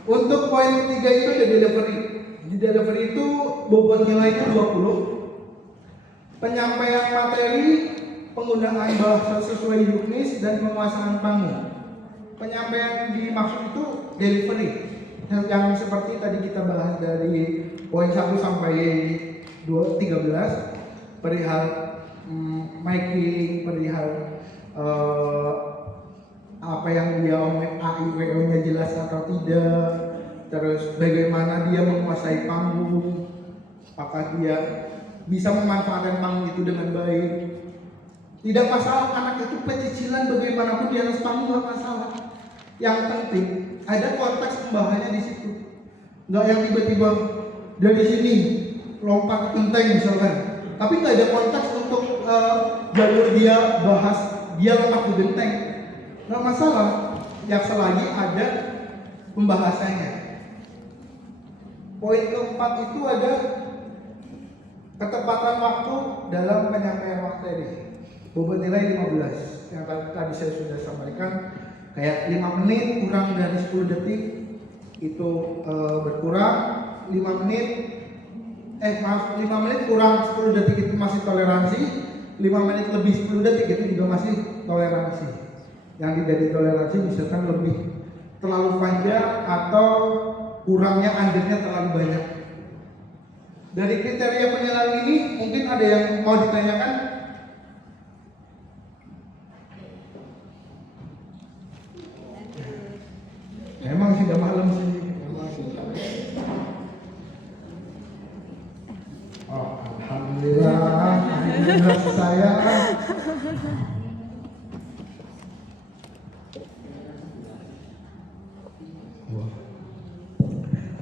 Untuk poin ketiga itu ada delivery. Di delivery itu bobot nilainya 20. Penyampaian materi, penggunaan bahasa sesuai juknis dan penguasaan panggung. Penyampaian dimaksud itu delivery. Yang seperti tadi kita bahas dari poin 1 sampai 13 perihal miking, perihal apa yang dia omong AIWO-nya jelas atau tidak, terus bagaimana dia menguasai panggung, apakah dia bisa memanfaatkan panggung itu dengan baik. Tidak masalah anak itu pecicilan bagaimanapun di atas panggung, nggak masalah. Yang penting ada konteks pembahasannya di situ. Nggak yang tiba-tiba dari sini lompat ke genteng misalkan, tapi nggak ada konteks untuk jalur dia bahas dia lompat ke genteng. Nggak masalah, yang selagi ada pembahasannya. Poin keempat itu ada ketepatan waktu dalam penyampaian materi. Bobot nilai 15. Yang tadi saya sudah sampaikan, kayak 5 menit kurang dari 10 detik itu berkurang. 5 menit kurang 10 detik itu masih toleransi. 5 menit lebih 10 detik itu juga masih toleransi. Yang tidak ditoleransi misalkan lebih terlalu panjang atau kurangnya undernya terlalu banyak. Dari kriteria penilaian ini mungkin ada yang mau ditanyakan? Emang sudah malam sih. Oh, alhamdulillah saya.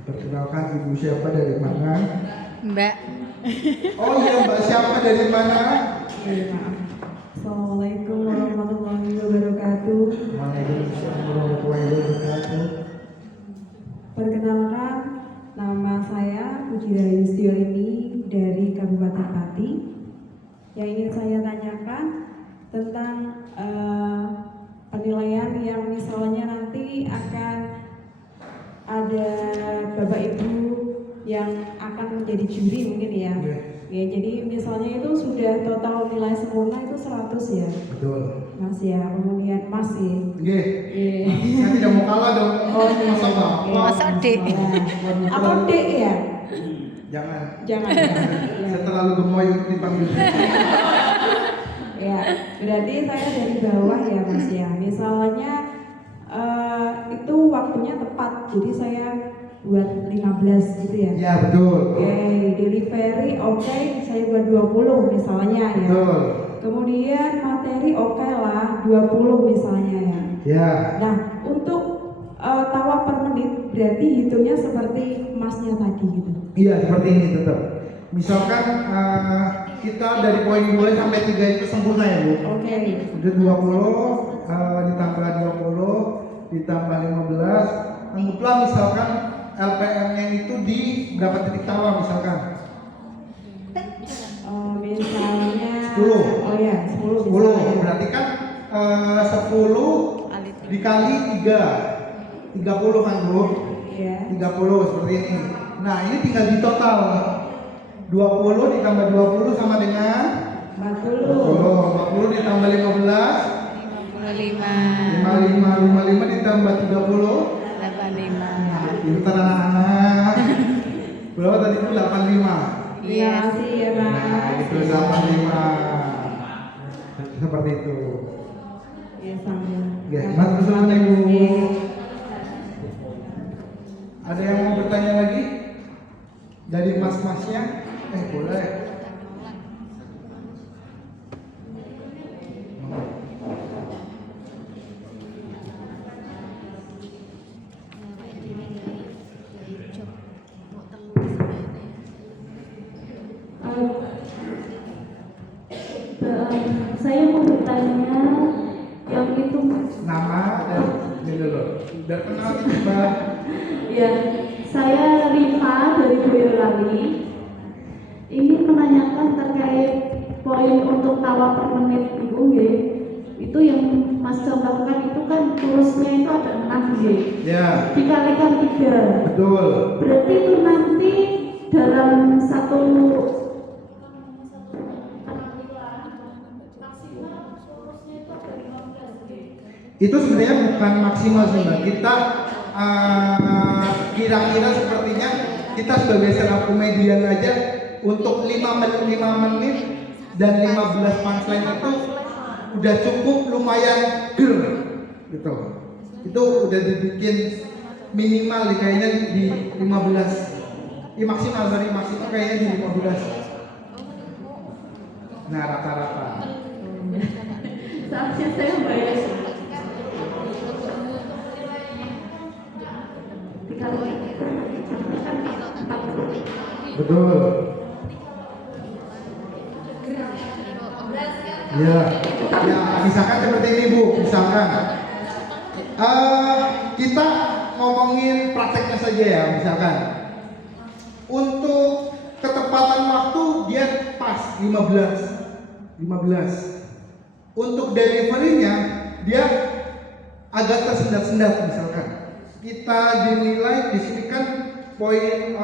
Perkenalkan ibu siapa dari mana? Mbak. Oh iya Mbak siapa dari mana? Assalamualaikum warahmatullahi wabarakatuh. Waalaikumsalam warahmatullahi wabarakatuh. Perkenalkan, nama saya Pujira Yustioni dari Kabupaten Pati. Yang ingin saya tanyakan tentang penilaian yang misalnya nanti akan Bapak Ibu yang akan menjadi juri mungkin ya. Oke. Ya, jadi misalnya itu sudah total nilai sempurna itu 100 ya. Betul. Mas ya, kemudian Mas ya. Oke. Iya. Saya tidak mau kalah dong. Oh, iya. Masa Bapak? Masa Dek? Atau Dek ya? Jangan. Jangan. Saya terlalu gemoy untuk dipanggil. Ya, berarti saya dari bawah ya Mas ya. Misalnya itu waktunya tepat, jadi saya buat 15 gitu ya. Ya betul. Oke, delivery oke, saya buat 20 misalnya ya. Betul. Kemudian materi oke lah 20 misalnya ya. Ya. Nah, untuk tawa per menit berarti hitungnya seperti masnya tadi gitu. Iya seperti ini tetap. Misalkan kita dari poin 2 sampai 3 itu sempurna ya Bu. Oke. Udah 20 ditambah 20 ditambah 15. Anggaplah misalkan LPM-nya itu di berapa titik tawa misalkan? Misalnya 10. Oh ya, 10 10. misalnya. Berarti kan 10 dikali 3 30 kan Bu? Iya. 30 seperti ini. Nah ini tinggal di total 20 ditambah 20 sama dengan 40. 40 ditambah 15 55 ditambah 30 pintar anak-anak. Berapa tadi itu 85. Terima kasih ya Nah Mas. itu 85. Seperti itu. Ya sambil. Ya, Mas bersama Ibu. Iya. Ada yang mau bertanya lagi? Dari mas-masnya? Boleh. Saya mau bertanya yang itu Nama dan ini dulu. Biar kenal Mbak. ya, saya Rifa dari Boyolali ingin menanyakan terkait poin untuk tawa per menit Ibu nggih. Itu yang Mas contohkan itu kan tulusnya itu ada 6 nggih. Ya, Dikalikan 3. betul. Berarti itu nanti dalam satu Itu sebenarnya bukan maksimal sih Mbak. Kita kira-kira sepertinya kita sebagai stand up comedian aja untuk 5 menit dan 15 punchline itu udah cukup lumayan ger gitu. Itu udah dibikin minimal kayaknya di 15. Maksimal kayaknya di 15. Nah rata-rata. seharusnya saya bayar Betul. Ya, ya misalkan seperti ini Bu, misalkan kita ngomongin prakteknya saja ya, misalkan untuk ketepatan waktu dia pas 15. Untuk deliverynya dia agak tersendat-sendat misalkan. Kita dinilai di sini kan poin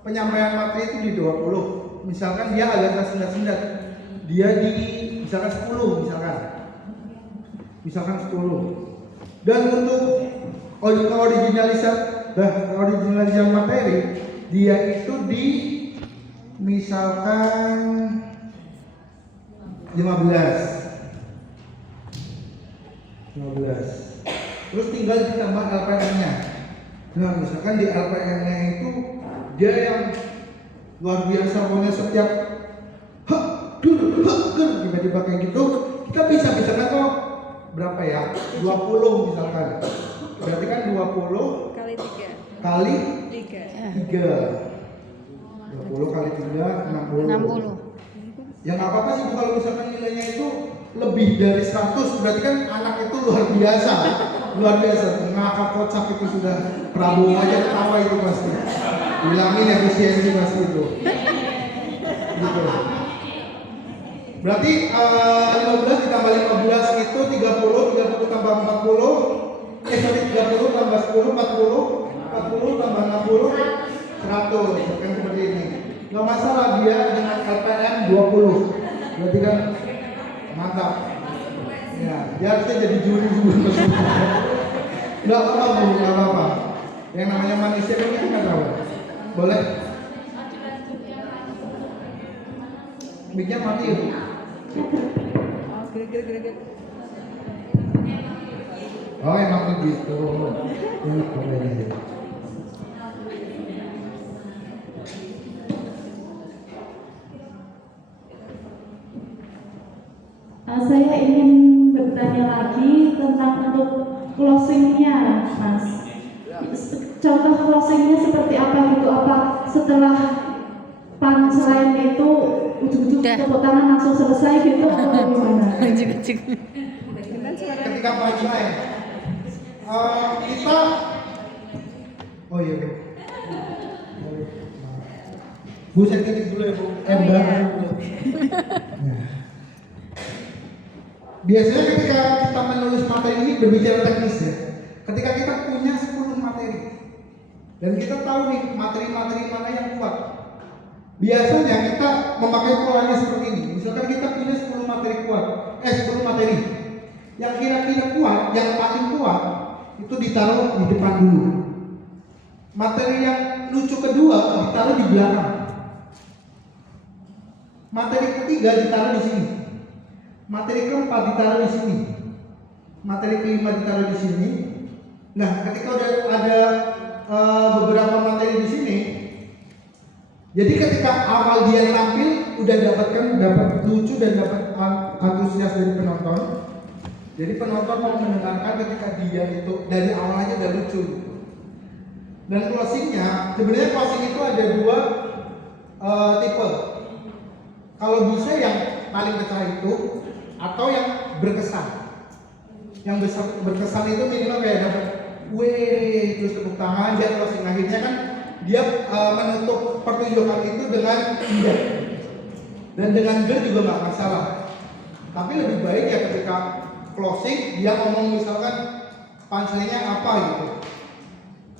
penyampaian materi itu di 20. Misalkan dia agak tersendat-sendat. Dia di misalkan 10 misalkan 10. Dan untuk originalisasi materi dia itu di misalkan 15. Terus tinggal ditambah LPM-nya. Nah, misalkan di LPM-nya itu dia yang luar biasa, pokoknya setiap tiba-tiba kayak gitu, kita bisa misalkan kok berapa ya? 20 misalkan. Berarti kan 20 kali 3 kali 3 20 kali 3 60. Ya nggak apa-apa sih Bu, kalau misalkan nilainya itu lebih dari 100, berarti kan anak itu luar biasa. Ngakak kocak itu sudah Prabowo aja ketawa itu pasti. Bilangin efisiensi pasti itu. Gitu. Berarti 15 ditambah 15 itu 30 tambah 40. 30 tambah 10 40 40 tambah 60 100 kan seperti ini. Nggak masalah dia dengan LPM 20. Berarti kan mantap. Ya, dia harusnya jadi juri sebelum masuk. Nggak apa-apa Bu, nggak apa-apa. Yang namanya manusia kan kita nggak tahu. Boleh? Mic-nya mati ya Bu? Oh, gerak. Oh emang begitu. Ya, boleh. Saya ingin bertanya lagi tentang untuk closingnya, Mas. Contoh closingnya seperti apa gitu? Apa setelah punchline itu ujung-ujung Udah. tepuk tangan langsung selesai gitu atau gimana? Juga. Ketika punchline kita oh iya Bu. Bu saya kritik dulu ya Bu. Belakang dulu. Nah. Biasanya ketika kita menulis materi ini berbicara teknis ya. Ketika kita punya 10 materi dan kita tahu nih materi-materi mana yang kuat. Biasanya kita memakai polanya seperti ini. Misalkan kita punya 10 materi kuat, 10 materi. Yang kira-kira kuat, yang paling kuat itu ditaruh di depan dulu. Materi yang lucu kedua ditaruh di belakang. Materi ketiga ditaruh di sini. Materi keempat ditaruh di sini. Materi kelima ditaruh di sini. Nah, ketika udah ada beberapa materi di sini, jadi ketika awal dia tampil udah dapat lucu dan dapat antusias dari penonton. Jadi penonton mau mendengarkan ketika dia itu dari awal aja udah lucu. Dan closingnya, sebenarnya closing itu ada dua tipe. Kalau bisa yang paling pecah itu atau yang berkesan. Yang berkesan itu minimal kayak dapat weh terus tepuk tangan dia closing. Akhirnya kan dia menutup pertunjukan itu dengan indah. Dan dengan ger juga nggak masalah. Tapi lebih baik ya ketika closing dia ngomong misalkan punchline-nya apa gitu.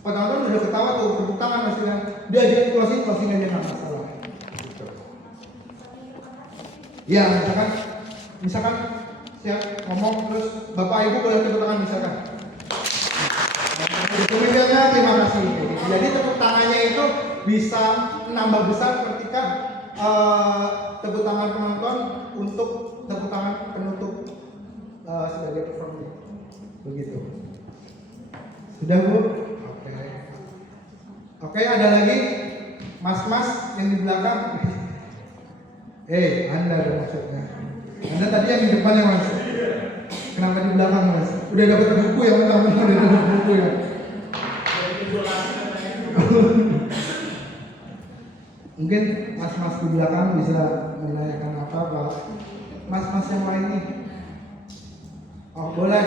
Penonton udah ketawa tuh tepuk tangan maksudnya. Dia closing aja nggak masalah. Gitu. Ya misalkan siap ngomong terus Bapak Ibu boleh tepuk tangan misalkan. Kemudiannya terima kasih. Jadi tepuk tangannya itu bisa menambah besar ketika tepuk tangan penonton untuk tepuk tangan penutup sebagai performer. Begitu. Sudah Bu? Oke, ada lagi mas-mas yang di belakang. Anda ada maksudnya. Anda tadi yang di depan ya Mas. Kenapa di belakang Mas? Udah dapat buku ya mentang-mentang udah dapat buku ya. Mungkin mas-mas di belakang bisa menanyakan apa mas-mas yang lain nih. Oh boleh.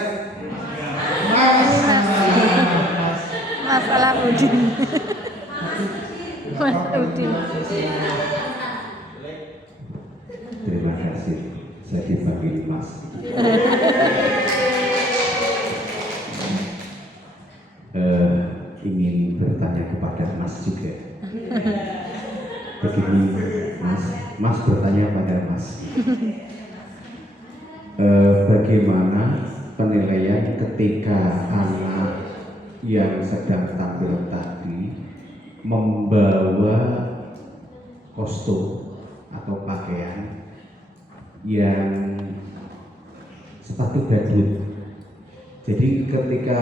Masalah Udin. Mas Udin. Terima kasih. Saya dipanggil Mas. Ingin bertanya kepada Mas juga. Begini, Mas bertanya pada Mas. Bagaimana penilaian ketika anak yang sedang tampil tadi membawa kostum atau pakaian yang sepatu badut. Jadi ketika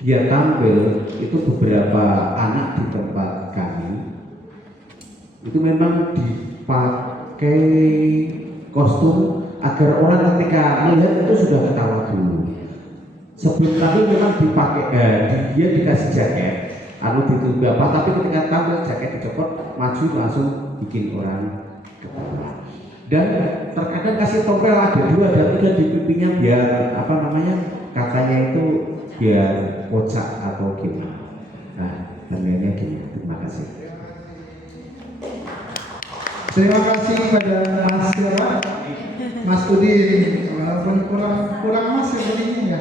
dia tampil itu beberapa anak di tempat kami itu memang dipakai kostum agar orang ketika melihat itu sudah ketawa dulu. Sebelum tampil memang dipakai dia dikasih jaket lalu ditutup apa, tapi ketika tampil jaket dicopot maju langsung bikin orang ketawa. Dan terkadang kasih tompel ada 2 ada 3 di pipinya biar katanya itu biar kocak atau gimana. Nah, namanya gini. Terima kasih. Terima kasih kepada Mas siapa? Mas Udin. Walaupun kurang Mas sepertinya ya.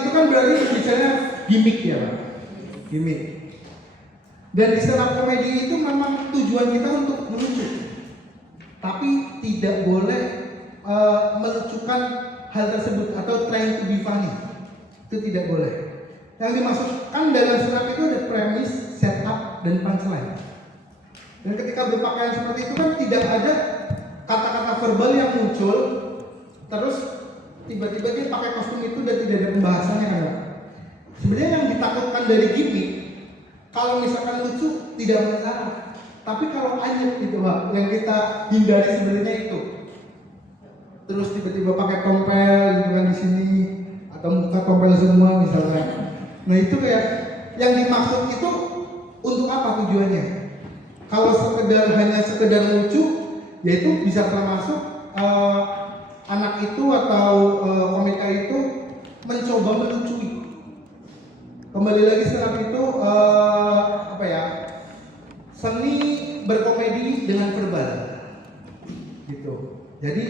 Itu kan berarti bicaranya gimmick ya Pak, gimmick. Dan di stand up comedy itu memang tujuan kita untuk melucu, tapi tidak boleh melucukan hal tersebut atau trying to be funny, itu tidak boleh. Yang dimaksudkan dalam stand up itu ada premis, setup, dan punchline. Dan ketika berpakaian seperti itu kan tidak ada kata-kata verbal yang muncul, terus tiba-tiba dia pakai kostum itu dan tidak ada pembahasannya kan. Sebenarnya yang ditakutkan dari gimmick, kalau misalkan lucu tidak masalah, tapi kalau anyep gitu Pak, yang kita hindari sebenarnya itu. Terus tiba-tiba pakai tompel gitu kan di sini, atau muka tompel semua misalnya. Nah itu kayak yang dimaksud itu untuk apa tujuannya? Kalau hanya sekedar lucu, yaitu bisa termasuk anak itu atau komika itu mencoba melucui. Kembali lagi sekarang itu apa ya, seni berkomedi dengan verbal gitu. Jadi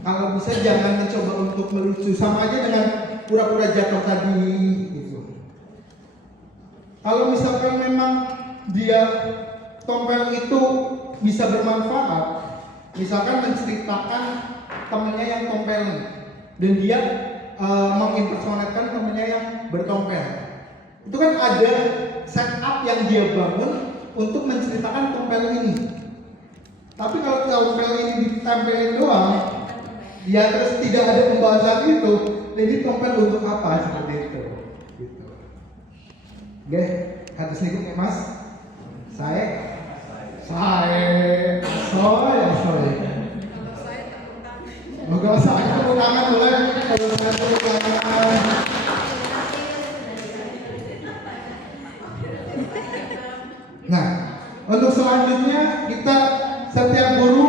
kalau bisa jangan mencoba untuk melucu, sama aja dengan pura-pura jatuh tadi gitu. Kalau misalkan memang dia tompel itu bisa bermanfaat, misalkan menceritakan temennya yang tompel dan dia mengimpersonatkan temennya yang bertompel. Itu kan ada setup yang dia bangun untuk menceritakan tompel ini. Tapi kalau tompel ini ditempelin doang, ya terus tidak ada pembahasan itu, jadi tompel untuk apa seperti itu? Gitu. Oke, hadis berikutnya Mas. Saya. Kalau saya tepuk tangan boleh. Kalau saya tepuk tangan. Nah, untuk selanjutnya kita setiap guru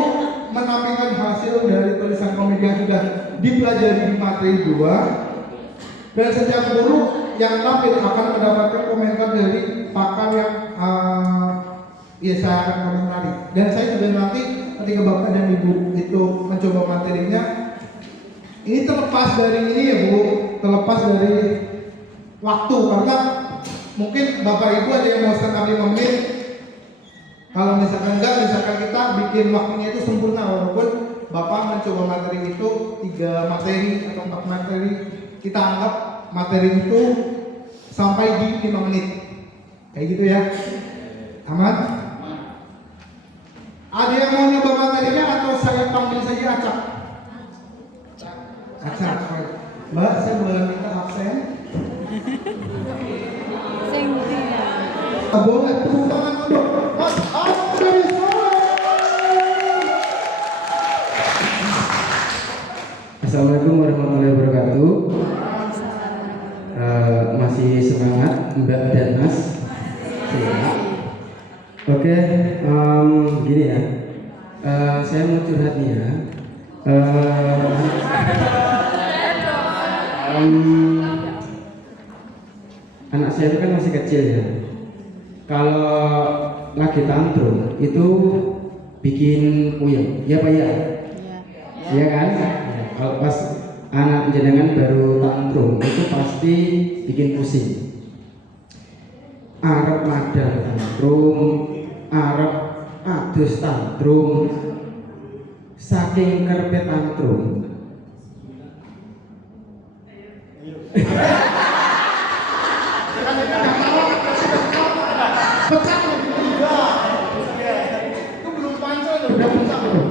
menampilkan hasil dari tulisan komedi yang sudah dipelajari di materi 2, dan setiap guru yang tampil akan mendapatkan komentar dari pakar yang saya akan komentari. Dan saya juga nanti ketika Bapak dan Ibu itu mencoba materinya, ini terlepas dari ini ya Bu, terlepas dari waktu, karena mungkin Bapak Ibu ada yang mau stand up 5 menit. Kalau misalkan enggak, misalkan kita bikin waktunya itu sempurna, walaupun Bapak mencoba materi itu 3 materi atau 4 materi, kita anggap materi itu sampai di 5 menit. Kayak gitu ya. Aman? Ada yang mau nyoba materinya atau saya panggil saja Acak? Acak. Mbak, saya boleh minta absen? Boleh, tepuk tangan untuk Mas Andri. Assalamualaikum warahmatullahi wabarakatuh. Masih semangat Mbak dan Mas? Siap. Oke, gini ya. Saya mau curhat nih ya. Anak saya itu kan masih kecil ya. Kalau lagi tantrum itu bikin puyeng, ya Pak ya? Iya kan? Ya, kalau pas anak jenengan baru tantrum itu pasti bikin pusing. Arep madang tantrum, arep adus tantrum, saking kerepet tantrum. Pecah itu belum pancel loh, udah pecah loh.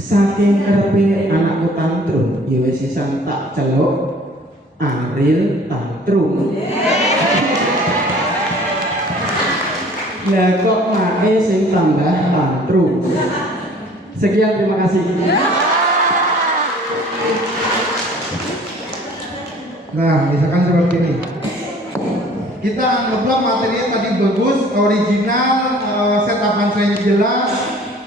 Saking kerepe anakku tantrum, ya wis sisan tak celuk Ariel tantrum. Lah kok mae sing tambah tantrum. Sekian, terima kasih. Nah, misalkan seperti ini. Kita anggaplah materinya tadi bagus, original, setapan saya jelas.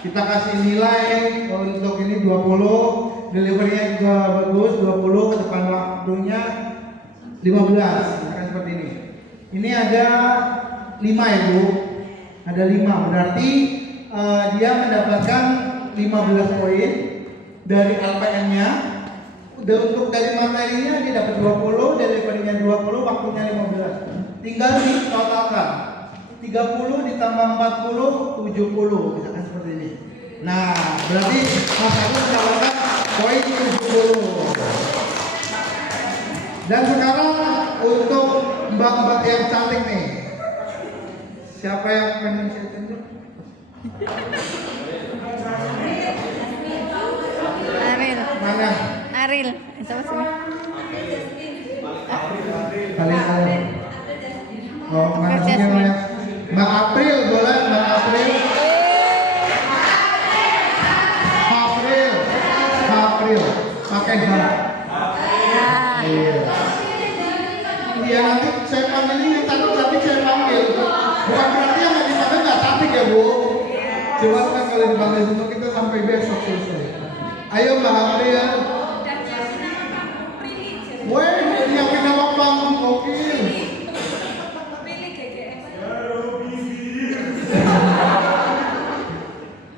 Kita kasih nilai untuk ini 20, deliverynya juga bagus 20, ke depan waktunya 15. Misalkan seperti ini. Ini ada 5 ya Bu. Ada 5, berarti dia mendapatkan 15 poin dari LPM-nya. untuk dari materinya dia dapat 20, deliverynya 20, waktunya 15. Tinggal ditotalkan. 30 ditambah 40, 70, misalkan seperti ini. Nah, berarti Mas Agus mendapatkan poin 70. Dan sekarang untuk mbak-mbak yang cantik nih. Siapa yang pengen saya tunjuk? Aril. Mana? Aril. Sama sini. Paling awal. Oh, mana sih yang mana? Mbak April, boleh Mbak April? April. April. Pakai H. Iya. Iya, nanti saya panggil ini cantik-cantik saya panggil. Bukan berarti yang nggak dipanggil nggak cantik ya Bu. Cuma kan kalau dipanggil itu kita sampai besok selesai. Ayo Mbak April. Weh, nyiapin nama panggung gokil.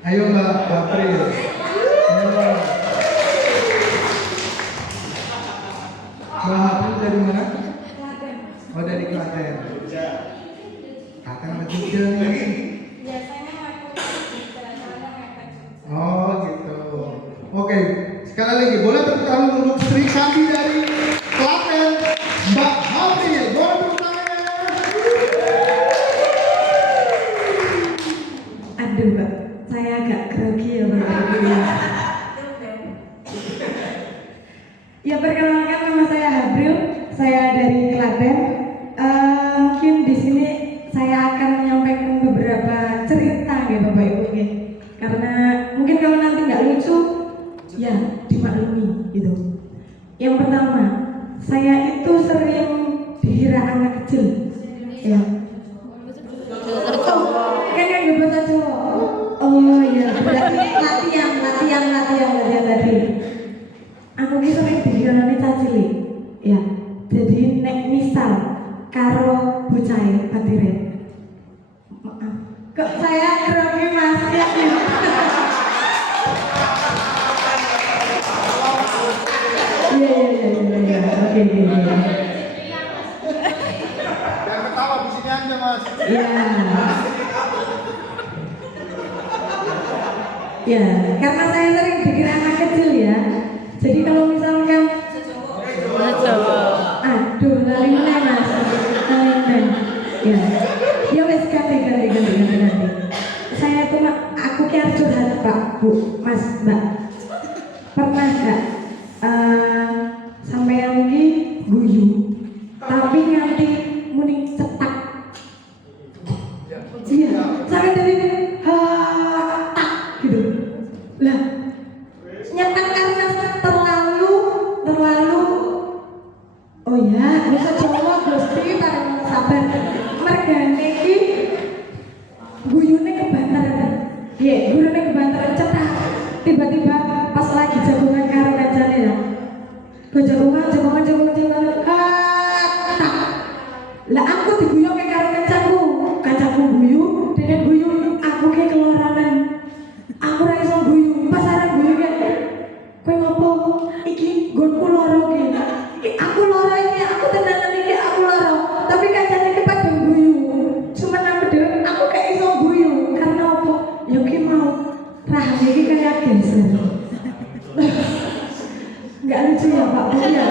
Ayo Mbak April. Ayo. Mbak April dari mana? Oh dari Klaten. Akan ada Jogja nih. Oh gitu. Oke, sekali lagi boleh tepuk tangan untuk Sri Kandi dari Klaten, Mbak April. Boleh tepuk tangannya. Aduh Mbak, saya agak grogi ya Mbak. Ya perkenalkan nama saya Habril, saya dari Klaten. Mungkin di sini saya akan menyampaikan beberapa cerita ya Bapak Ibu ya. Karena mungkin kalau nanti nggak lucu, ya dimaklumi gitu. Yang pertama, saya itu sering dikira anak kecil, ya. Kan yang bahasa Jawa. Oh iya, berarti latihan tadi. Aku ini sering dikira cacili, ya. Jadi nek misal karo bocah patire. Maaf. Kok saya grogi Mas ya? Iya. Oke. Jangan ketawa di sini aja Mas. Iya. Ya, karena saya sering dikira anak kecil ya. Jadi kalau misalkan aduh, lali meneh Mas. Ya. Ya wes ganti. Saya tuh aku ki harus curhat Pak, Bu, Mas, Mbak. Pernah enggak sampeyan iki guyu tapi nganti muni cetak. Iya, sampai dari tak gitu. Lah, nyetak karena terlalu oh ya, bisa Jawa Gusti bareng sabar. Mergane iki guyune kebanteran. Iya, guyune kebanteran cetak. Tiba-tiba pas lagi jagongan karo kancane lah. Go jagongan tak. Lah aku diguyu karo kancaku guyu, dene guyu aku ke keluaranan. Aku ra iso guyu, pas arep guyu ke kowe ngopo? Iki nggonku loro ki. Aku loro iki, aku tenanan iki aku loro. Tapi kancane ki padha guyu. Cuman aku dhewe aku gak iso guyu karena apa? Ya ki mau rahane iki kayak geser. Enggak lucu ya Pak Bu ya.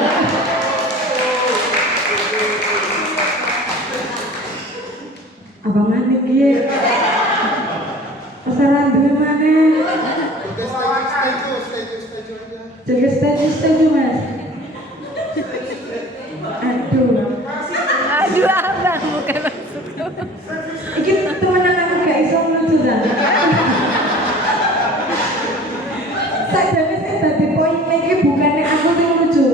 Abang maneh piye? Pesanan duwe maneh. Jaga stay Mas. Aduh abang bukan maksud kamu. Iki temenan aku gak iso lucu dah. Sajane sing dadi poin iki bukannya aku sing lucu,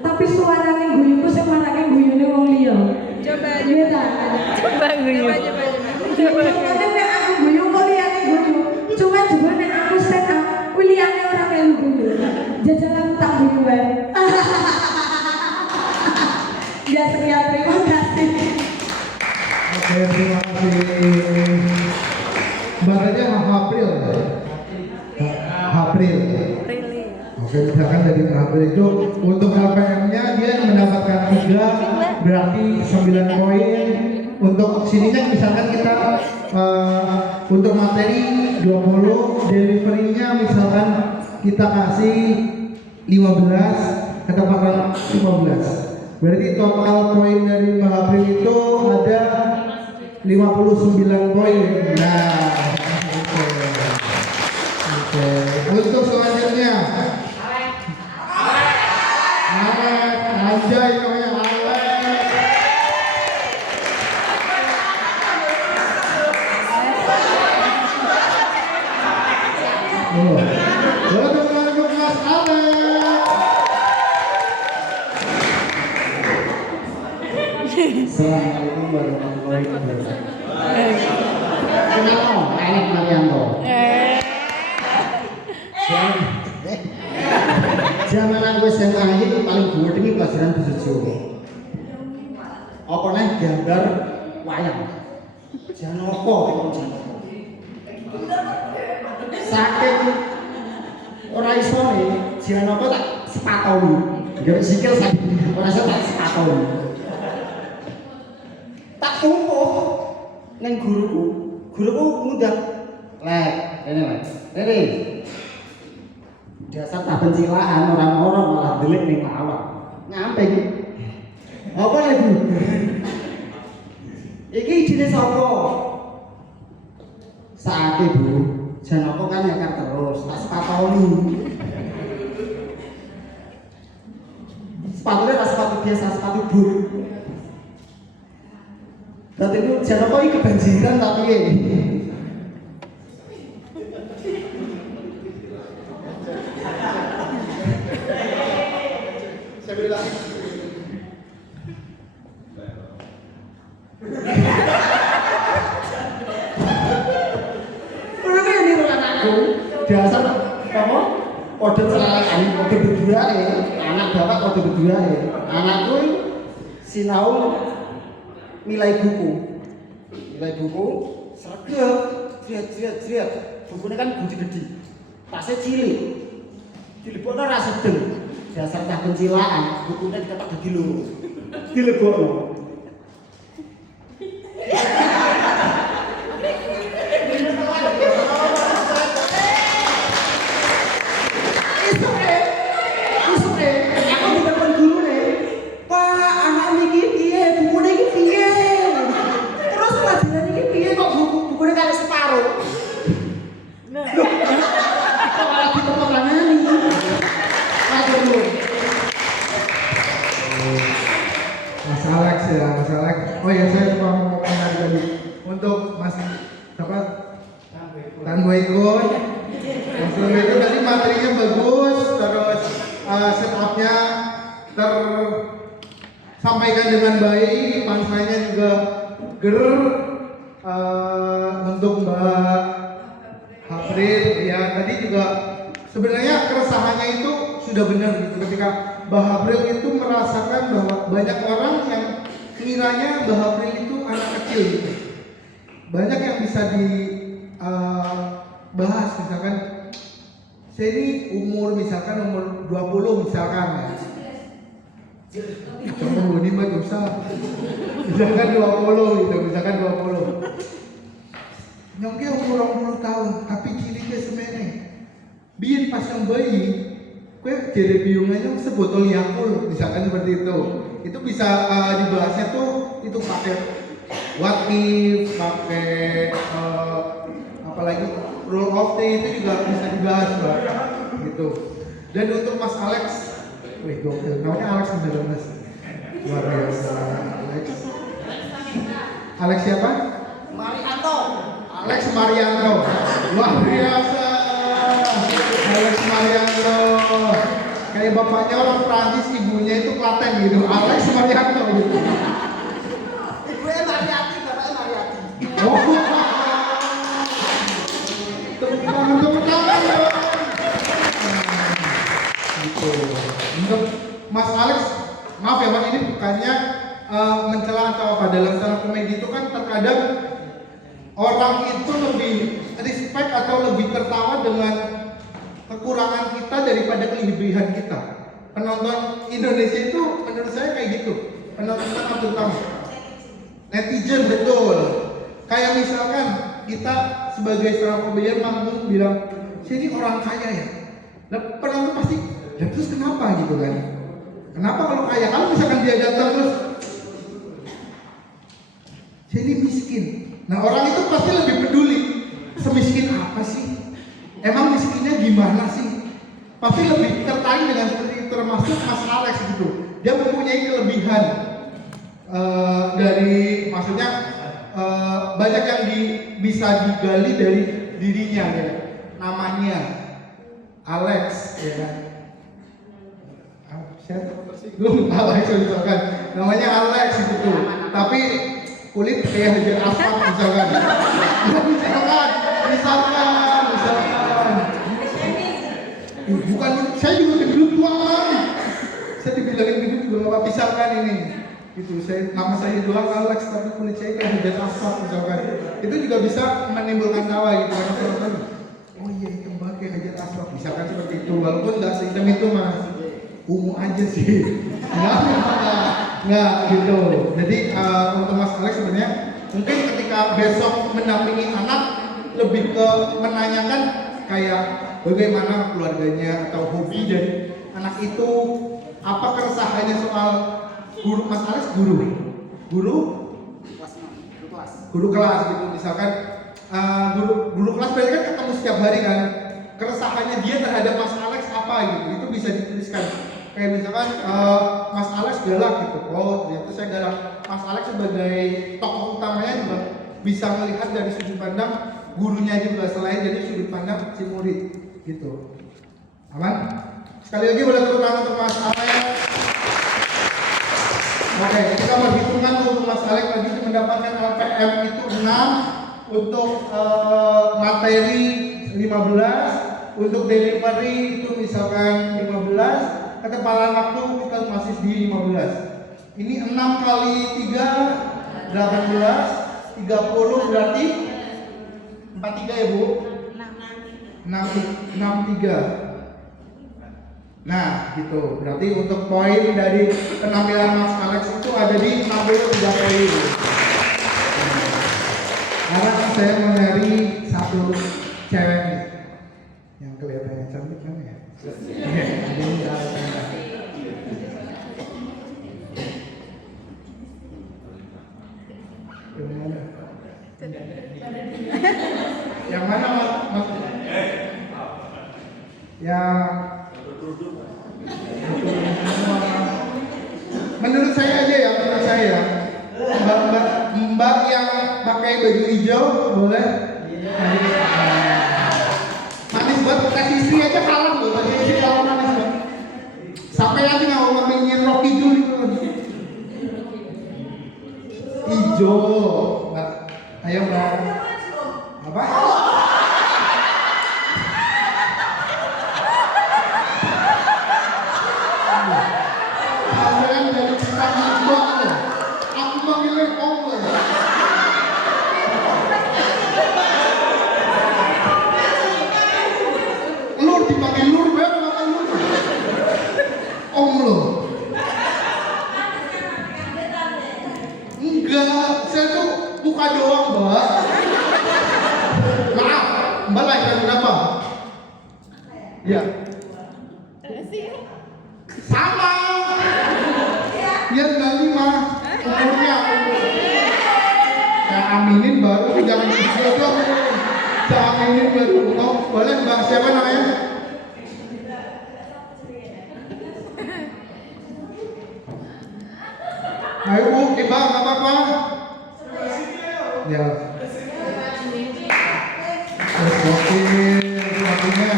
tapi suarane guyuku sing marake guyune wong liya. Coba Iya ta? Coba guyu. Coba nek aku guyu kok liyane guyu. Cuma juga nek aku stand up, kuwi liyane ora melu guyu. Jajalan tak guyu wae. Ya sekian, terima kasih. Oke, terima kasih. Mbak tanya April. April. Really. Oke, misalkan dari April itu untuk LPM-nya dia mendapatkan 3, berarti 9 poin. Untuk sininya misalkan kita untuk materi 20, delivery-nya misalkan kita kasih 15, ketepatan 15. Berarti total poin dari Mbak April itu ada 59 poin. Nah, oke. Untuk selanjutnya, Alek, anjay namanya Alek. Oh, untuk Mas Alek. Assalamualaikum warahmatullahi wabarakatuh. Kenapa? Alek Marianto. Zaman aku SMA ini paling gue ini pelajaran bahasa Jawa. Apa nih gambar wayang? Jangan apa? Saking ora iso nih, jangan apa tak sepatoni. Gak sikil saking ora iso tak sepatoni. Tak tumpuh neng guruku ngundang lek ini dasar tak pencilaan orang-orang malah delik ning lawak nyampe iki apa ya Bu iki idine sapa saate Bu jan apa kan nyakar terus tak sepatoni sepatunya tak sepatu biasa sepatu boot. Berarti itu jangan apa ini kebanjiran tapi ya. Saya bilang. Kalau kayak ini anakku, dasar apa? Kode celalakan, kode berdua ya. Anak bapak kode berdua ya. Anakku sinau nilai buku sregep jret bukunya kan gede-gede tasnya cilik dilebokno ra sedeng dasar cah pencilaan bukunya diketok dadi loro dilebokno Isore aku ditelepon gurune Pak anak niki piye bukune iki piye terus pelajaran iki piye kok bukune kaya separuh kok malah ditepok-tepokani aduh Mas Alex ya, Mas Alex. Oh ya, saya cuma mau ngomong tadi untuk Mas apa? Tanboikun. Mas Tanboikun tadi materinya bagus, terus setupnya tersampaikan dengan baik, pansanya juga ger. Untuk Mbak April ya tadi juga sebenarnya keresahannya itu sudah benar gitu ketika Mbak April itu merasakan bahwa banyak orang yang kiranya Mbak April itu anak kecil gitu. Banyak yang bisa dibahas misalkan saya ini umur misalkan umur 20 misalkan ya. Kamu ini mah dosa. Misalkan 20 gitu, misalkan 20. Nyongke umur 20 tahun, tapi cirinya semene. Biar pas yang bayi, kue jadi biungannya sebotol Yakult, misalkan seperti itu. Itu bisa dibahasnya tuh itu pakai what if, pakai apalagi rule of thumb itu juga bisa dibahas, Mbak. Gitu. Dan untuk Mas Alex, wih gokil, namanya Alex bener Mas. Luar biasa, Alex. Alex siapa? Marianto Alex Marianto. Luar biasa. Alex Marianto. Kayak bapaknya orang Prancis, ibunya itu Klaten gitu. Alex Marianto gitu. ibunya Mariati bapaknya Mariati Oh. Tepuk tangan dong. Gitu. Untuk Mas Alex, maaf ya Mas, ini bukannya mencela atau apa. Dalam stand up comedy itu kan terkadang orang itu lebih respect atau lebih tertawa dengan kekurangan kita daripada kelebihan kita. Penonton Indonesia itu menurut saya kayak gitu. Penonton sangat terutama netizen, betul. Kayak misalkan kita sebagai seorang komedian manggung bilang, saya ini orang kaya ya. Nah, penonton pasti, ya terus kenapa gitu kan? Kenapa kalau kaya? Kalau misalkan dia datang terus, saya ini miskin. Nah, orang itu pasti lebih peduli. Semiskin apa sih? Emang miskinnya gimana sih? Pasti lebih tertarik dengan seperti itu, termasuk Mas Alex gitu. Dia mempunyai kelebihan dari, maksudnya banyak yang bisa digali dari dirinya ya. Namanya Alex ya kan. Saya tersinggung Alex misalkan. Namanya Alex gitu. Tapi kulit kayak hajar asfalt misalkan. Misalkan. Bukan, saya juga gendut tuan. Saya dibilangin gendut juga nggak apa-apa, misalkan ini. Itu nama saya doang Alex, tapi kulit saya kayak hajar asfalt misalkan. Itu juga bisa menimbulkan tawa gitu kan. Oh iya, hitam banget kayak hajar asfalt. Misalkan seperti itu, walaupun nggak sehitam itu mas. Ungu aja sih. Nggak gitu. Jadi untuk Mas Alex sebenarnya mungkin ketika besok mendampingi anak lebih ke menanyakan kayak bagaimana keluarganya atau hobi dari anak itu, apa keresahannya soal guru. Mas Alex guru kelas gitu misalkan. Guru kelas berarti kan ketemu setiap hari kan, keresahannya dia terhadap Mas Alex apa gitu, itu bisa dituliskan. Kayak misalkan Mas Alex galak gitu, oh ternyata saya galak. Mas Alex sebagai tokoh utamanya juga bisa melihat dari sudut pandang gurunya juga, selain dari sudut pandang si murid gitu. Aman? Sekali lagi boleh tepuk tangan untuk Mas Alex. Oke, kita berhitungan untuk Mas Alex tadi mendapatkan LPM itu 6, untuk materi 15, untuk delivery itu misalkan 15. Ketepalan waktu kita masih di 15. Ini 6 kali 3 18, 30 berarti 43 ya Bu? 63. Nah gitu, berarti untuk poin dari penampilan Mas Alex itu ada di 63 poin. Karena saya mencari satu cewek nih yang kelihatannya cantik kan ya? Yang mana mas? Yang menurut saya aja ya, menurut saya mbak yang pakai baju hijau boleh. Manis banget, kasih istri aja kalah loh, kasih istri kalah manis banget. Sampai nanti nggak mau ngomongin Rocky Jul itu lagi. Hijau, mbak. Ayo mbak. Apa? Kalian dari tangan gua loh. Aku manggilnya om loh. Lur dipanggil lur, gue makan lur. Om loh. Enggak, saya tuh muka doang mbak. Maaf, mbak lahiran berapa? Ya. Sama. Ya 95 umurnya. Saya aminin baru, jangan dijodoh. Saya aminin baru. Oh, boleh mbak, siapa namanya? Ayo bu, Mbak, nggak apa-apa. Ya. Oke, waktunya.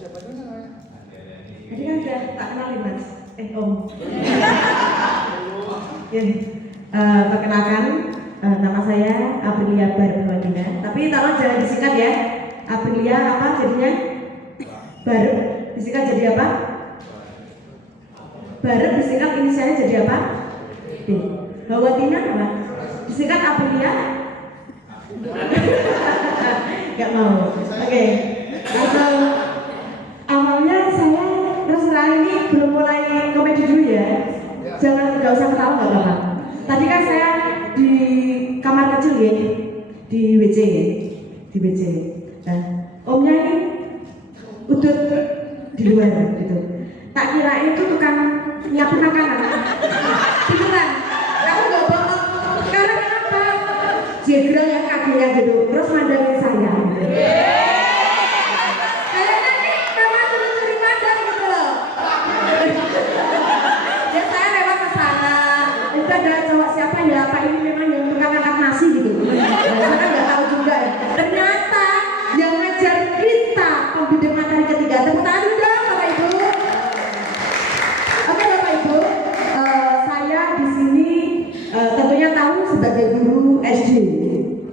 Siapa dulu namanya? Tadi kan udah tak kenalin mas, om. Ya, perkenalkan nama saya Aprilia Barbawadina. Tapi tolong jangan disingkat ya. Aprilia apa jadinya? Baru disingkat jadi apa? Baru disingkat inisialnya jadi apa? B. Bawadina apa? Disingkat Aprilia? Gak mau. Oke. Atau awalnya saya terus terang ini belum mulai komedi dulu ya. Jangan nggak usah ketawa nggak apa-apa. Tadi kan saya di kamar kecil ya, di WC ya, di WC. Nah, omnya ini udut di luar gitu. Tak kira itu tukang nyapu makanan. Beneran. Aku nggak bohong. Karena kenapa? Jegrang yang kakinya gitu. Terus mandangin saya. Kayaknya nih memang curi-curi pandang gitu loh. Ya saya lewat ke sana. Itu ada cowok siapa ya? Apa ini memang yang tukang angkat nasi gitu. Nah, saya kan nggak tahu juga ya. Ternyata yang ngajar kita pembimbing materi ketiga. Tepuk tangan dulu dong, Bapak Ibu. Oke Bapak Ibu, saya di sini tentunya tahu sebagai guru SD.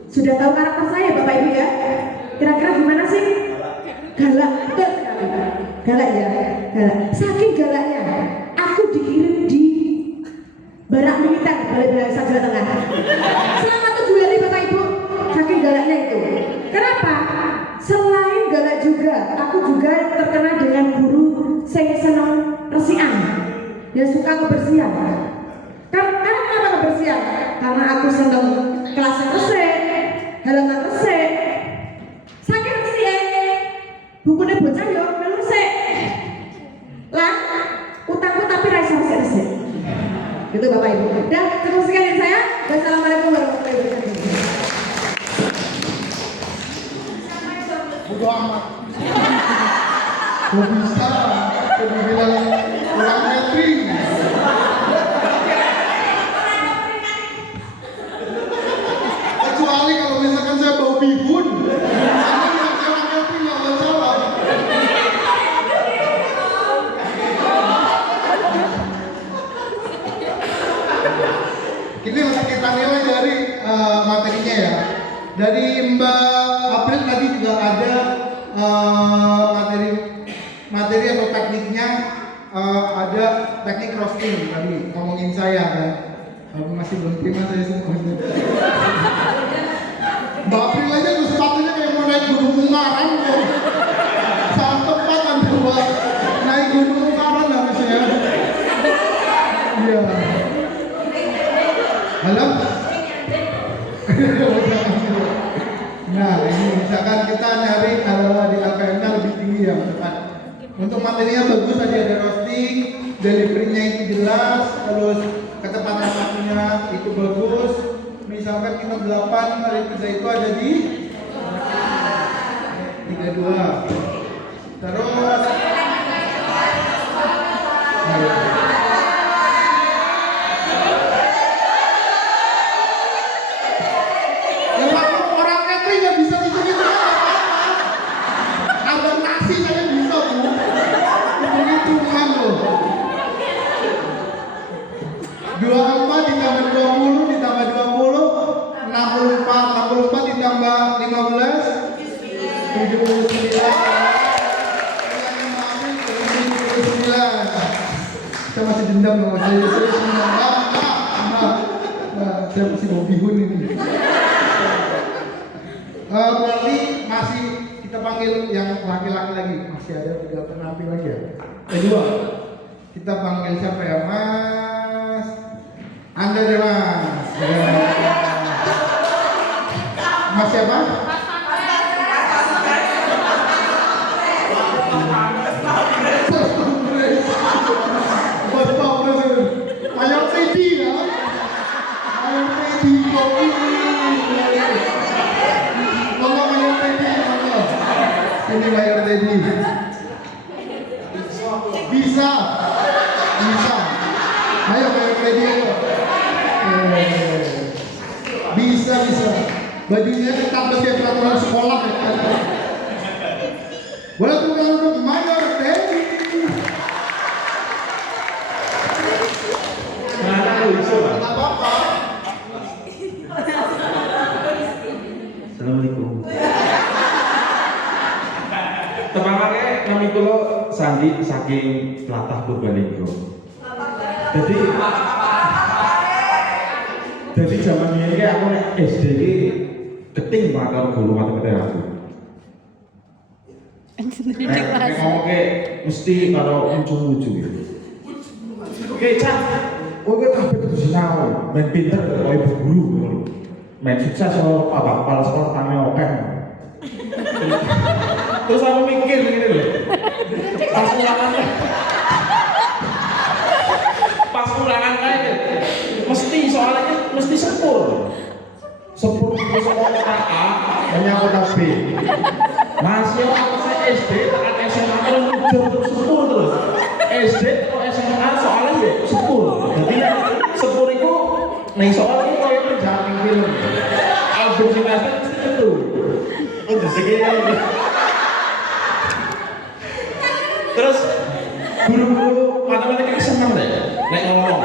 Sudah tahu karakter saya Bapak Ibu ya? Kira-kira gimana sih? Galak, betul sekali. Galak ya, galak. Saking galaknya, aku dikirim di barak militer Balai Bahasa Jawa Tengah. Selama 7 hari Bapak Ibu, saking galaknya itu. Kenapa? Selain galak juga, aku juga terkenal dengan guru sing seneng resikan. Dia suka kebersihan. Karena kenapa kebersihan? Karena aku seneng kelasnya resik, halaman resik. Saking resik, bukunya bocah yo melu resik. Lah, utangku tapi ra iso resik. Gitu Bapak Ibu. Dan cukup sekian dari saya. Wassalamualaikum warahmatullahi wabarakatuh. Bodo amat. Kok bisa? Kok bilang kurang metring? Kecuali kalau misalkan saya bau bihun. Anda bilang saya kurang metring, nggak masalah. Ini untuk kita nilai dari materinya ya. Dari Mbak April tadi juga ada materi atau tekniknya, ada teknik roasting tadi ngomongin saya kan. Kalau masih belum terima saya semua. Mbak April aja tuh sepatunya kayak mau naik gunung Ungaran loh. Saat tempat Anda buat naik gunung Ungaran harusnya. Iya. Halo? Nah, ini misalkan kita nyari adalah di LKM-nya lebih tinggi ya misalkan. Untuk materinya bagus, tadi ada roasting, delivery-nya itu jelas, terus kecepatan waktunya itu bagus. Misalkan kita 8 kali 3 itu ada di 32. Terus orang catering nggak bisa gitu-gitu ya. Ada nasi saya bisa bu. Hitung-hitungan loh. 24 ditambah 20 ditambah 20 64 ditambah 15 79. Kita masih dendam loh, saya masih mau bihun ini. Berarti masih kita panggil yang laki-laki lagi, masih ada 3 penampil lagi ya. Kedua, kita panggil siapa ya, Mas? Anda deh Mas. Mas siapa? Mayor Teddy ya. Mayor Teddy kopi. Monggo Mayor Teddy, monggo. Ini Mayor Teddy. Bisa. Ayo Mayor Teddy ayo. Bisa. Bajunya ketat sesuai peraturan sekolah ya kan. Boleh tunggu untuk Mayor Teddy. Nggak apa-apa. Assalamualaikum. Temanannya kami kulo Sandi saking Tlatah Purbalingga. Jadi zaman ini aku nek SD iki geting banget kalau guru matematika aku. Nek ngomongke mesti kalau lucu-lucu gitu. Oke, Cak. Kowe kabeh kudu sinau, main pinter kaya ibu guru ngono. Main sukses karo Pak Kepala Sekolah tane oke. Terus aku mikir gini loh. Pas ulangan kayak mesti soalnya mesti sepur itu soal kota A hanya kota B. Masih aku saya SD tekan SMA terus udah terus sepur terus SD atau SMA soalnya ya sepur. Jadi sepur itu nih soalnya kayak penjamin film album sinetron mesti itu udah segini. Terus guru-guru matematika seneng deh nek ngomong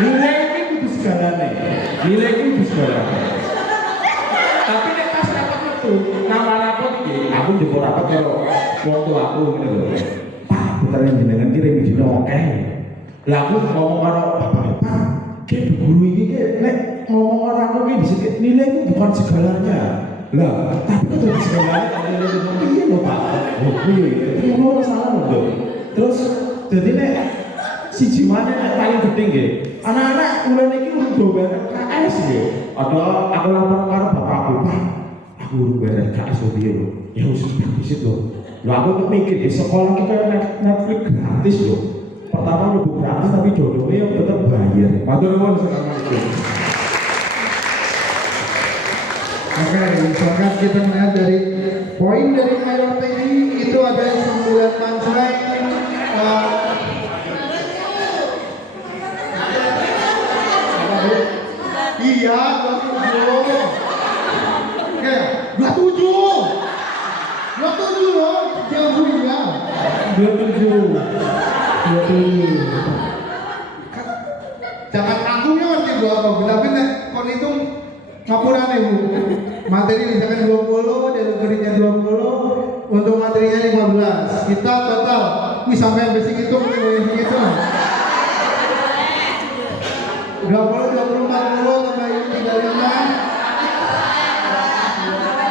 nilai ini kudu segalane, nilai ini kudu segalane. Tapi nek pas rapat itu nama rapot iki aku njupuk rapat karo wong tua aku ngene lho. Pak, putar jenengan ki remi dino akeh. Lah aku ngomong karo Pak, ki guru iki ki nek ngomong karo aku ki dhisik nilai itu bukan segalanya. Lah, tapi kudu segalane iya lho Pak. Oh piye? Iki ora salah lho. Terus jadi nek siji maneh nek paling gede nggih. Anak-anak ulen iki udah bareng KS nggih. Ada aku lapor karo bapakku, Pak. Aku udah bareng KS lho piye lho. Ya wis disit lho. Lho aku mikir di sekolah kita Netflix gratis lho. Pertama lebih gratis tapi jodohnya yang tetap bayar. Matur nuwun Assalamualaikum. Oke, misalkan kita melihat dari poin dari Mayor tadi itu ada 9 punchline. Iya, 27. Oke, 27. 27 loh, jauh ya. 27. Jangan tanggungnya nanti berapa, tapi nek kon hitung ngapuran Bu. Materi misalkan 20, delivery-nya 20, untuk materinya 15. Kita total, sampai basic hitung, hitung. 20, 40, tambah ini 35,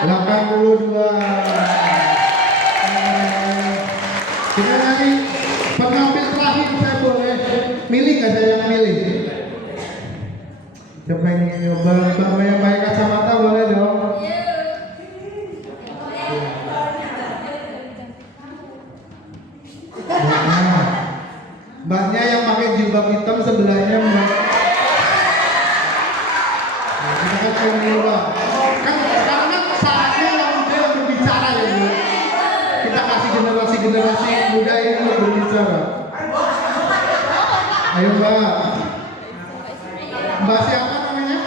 82. Kita nanti pengambil terakhir saya boleh milih nggak saya yang milih? Siapa yang ingin nyoba? Mbak yang pakai kacamata boleh dong? Mbaknya yang pakai jilbab hitam sebelahnya Mbak. Kita kan pengen nyoba. Kan sekarang kan saatnya yang muda yang berbicara ya Bu. Kita kasih generasi muda ini untuk berbicara. Ayo Mbak. Mbak siapa namanya?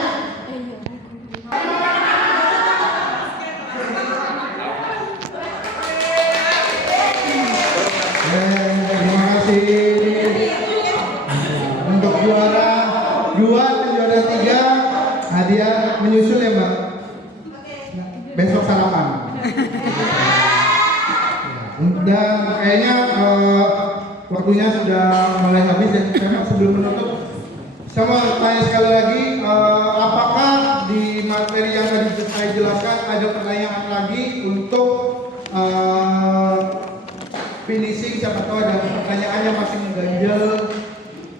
Terima kasih. Untuk juara 2 dan juara 3 hadiah menyusul ya Mbak. Besok sarapan. Dan kayaknya waktunya sudah mulai habis dan memang sebelum menutup saya mau tanya sekali lagi, apakah di materi yang tadi saya jelaskan ada pertanyaan lagi untuk finishing? Siapa tahu ada pertanyaan yang masih mengganjal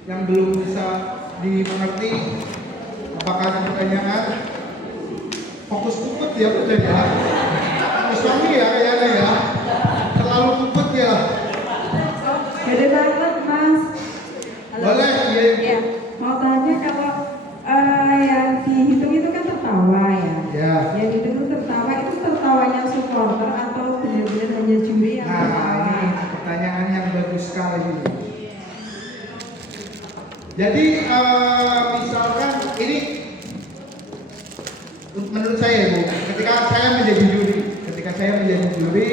yang belum bisa dimengerti. Apakah ada pertanyaan? Fokus kuput ya Bu ya. Suami ya kayaknya ya. Terlalu kuput ya. Gede banget Mas. Boleh ya. Mau tanya kalau yang dihitung itu kan tertawa ya. Ya. Yang dihitung tertawa itu tertawanya supporter atau benar-benar hanya juri yang tertawa? Nah, ini pertanyaan yang bagus sekali ini. Jadi misalkan ini menurut saya Bu, ketika saya menjadi juri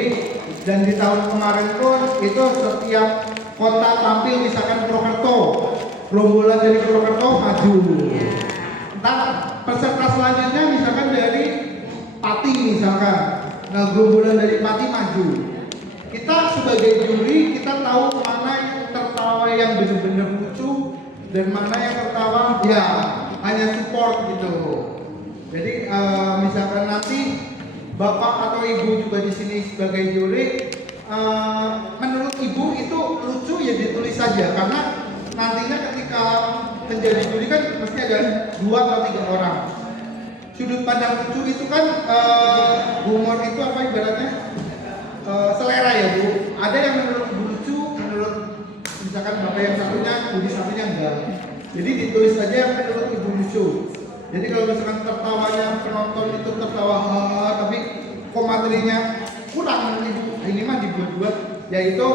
dan di tahun kemarin pun itu setiap kota tampil misalkan Purwokerto, gerombolan dari Purwokerto maju. Ntar peserta selanjutnya misalkan dari Pati misalkan, nah gerombolan dari Pati maju. Kita sebagai juri kita tahu mana yang tertawa yang benar-benar lucu dan mana yang tertawa ya hanya support gitu. Jadi misalkan nanti bapak atau ibu juga di sini sebagai juri, menurut ibu itu lucu ya ditulis saja, karena nantinya ketika menjadi juri kan mesti ada 2 atau 3 orang. Sudut pandang lucu itu kan humor itu apa ibaratnya selera ya Bu. Ada yang menurut ibu lucu, menurut misalkan bapak yang satunya, budi satunya enggak. Jadi ditulis saja yang menurut ibu lucu. Jadi kalau misalkan tertawanya penonton itu tertawa tapi kok materinya kurang ibu, ini mah dibuat-buat, yaitu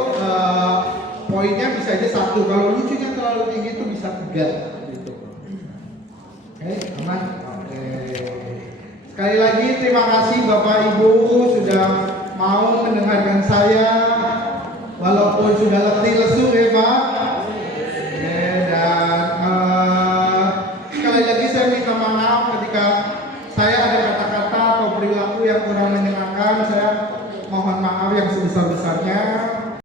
poinnya bisa aja 1. Kalau lucunya terlalu tinggi itu bisa 3 gitu. Oke, aman. Oke. Sekali lagi terima kasih Bapak Ibu sudah mau mendengarkan saya walaupun sudah letih lesu ya Pak. Oke, dan sekali lagi saya minta maaf ketika saya ada kata-kata atau perilaku yang kurang menyenangkan. Saya mohon maaf yang sebesar-besarnya.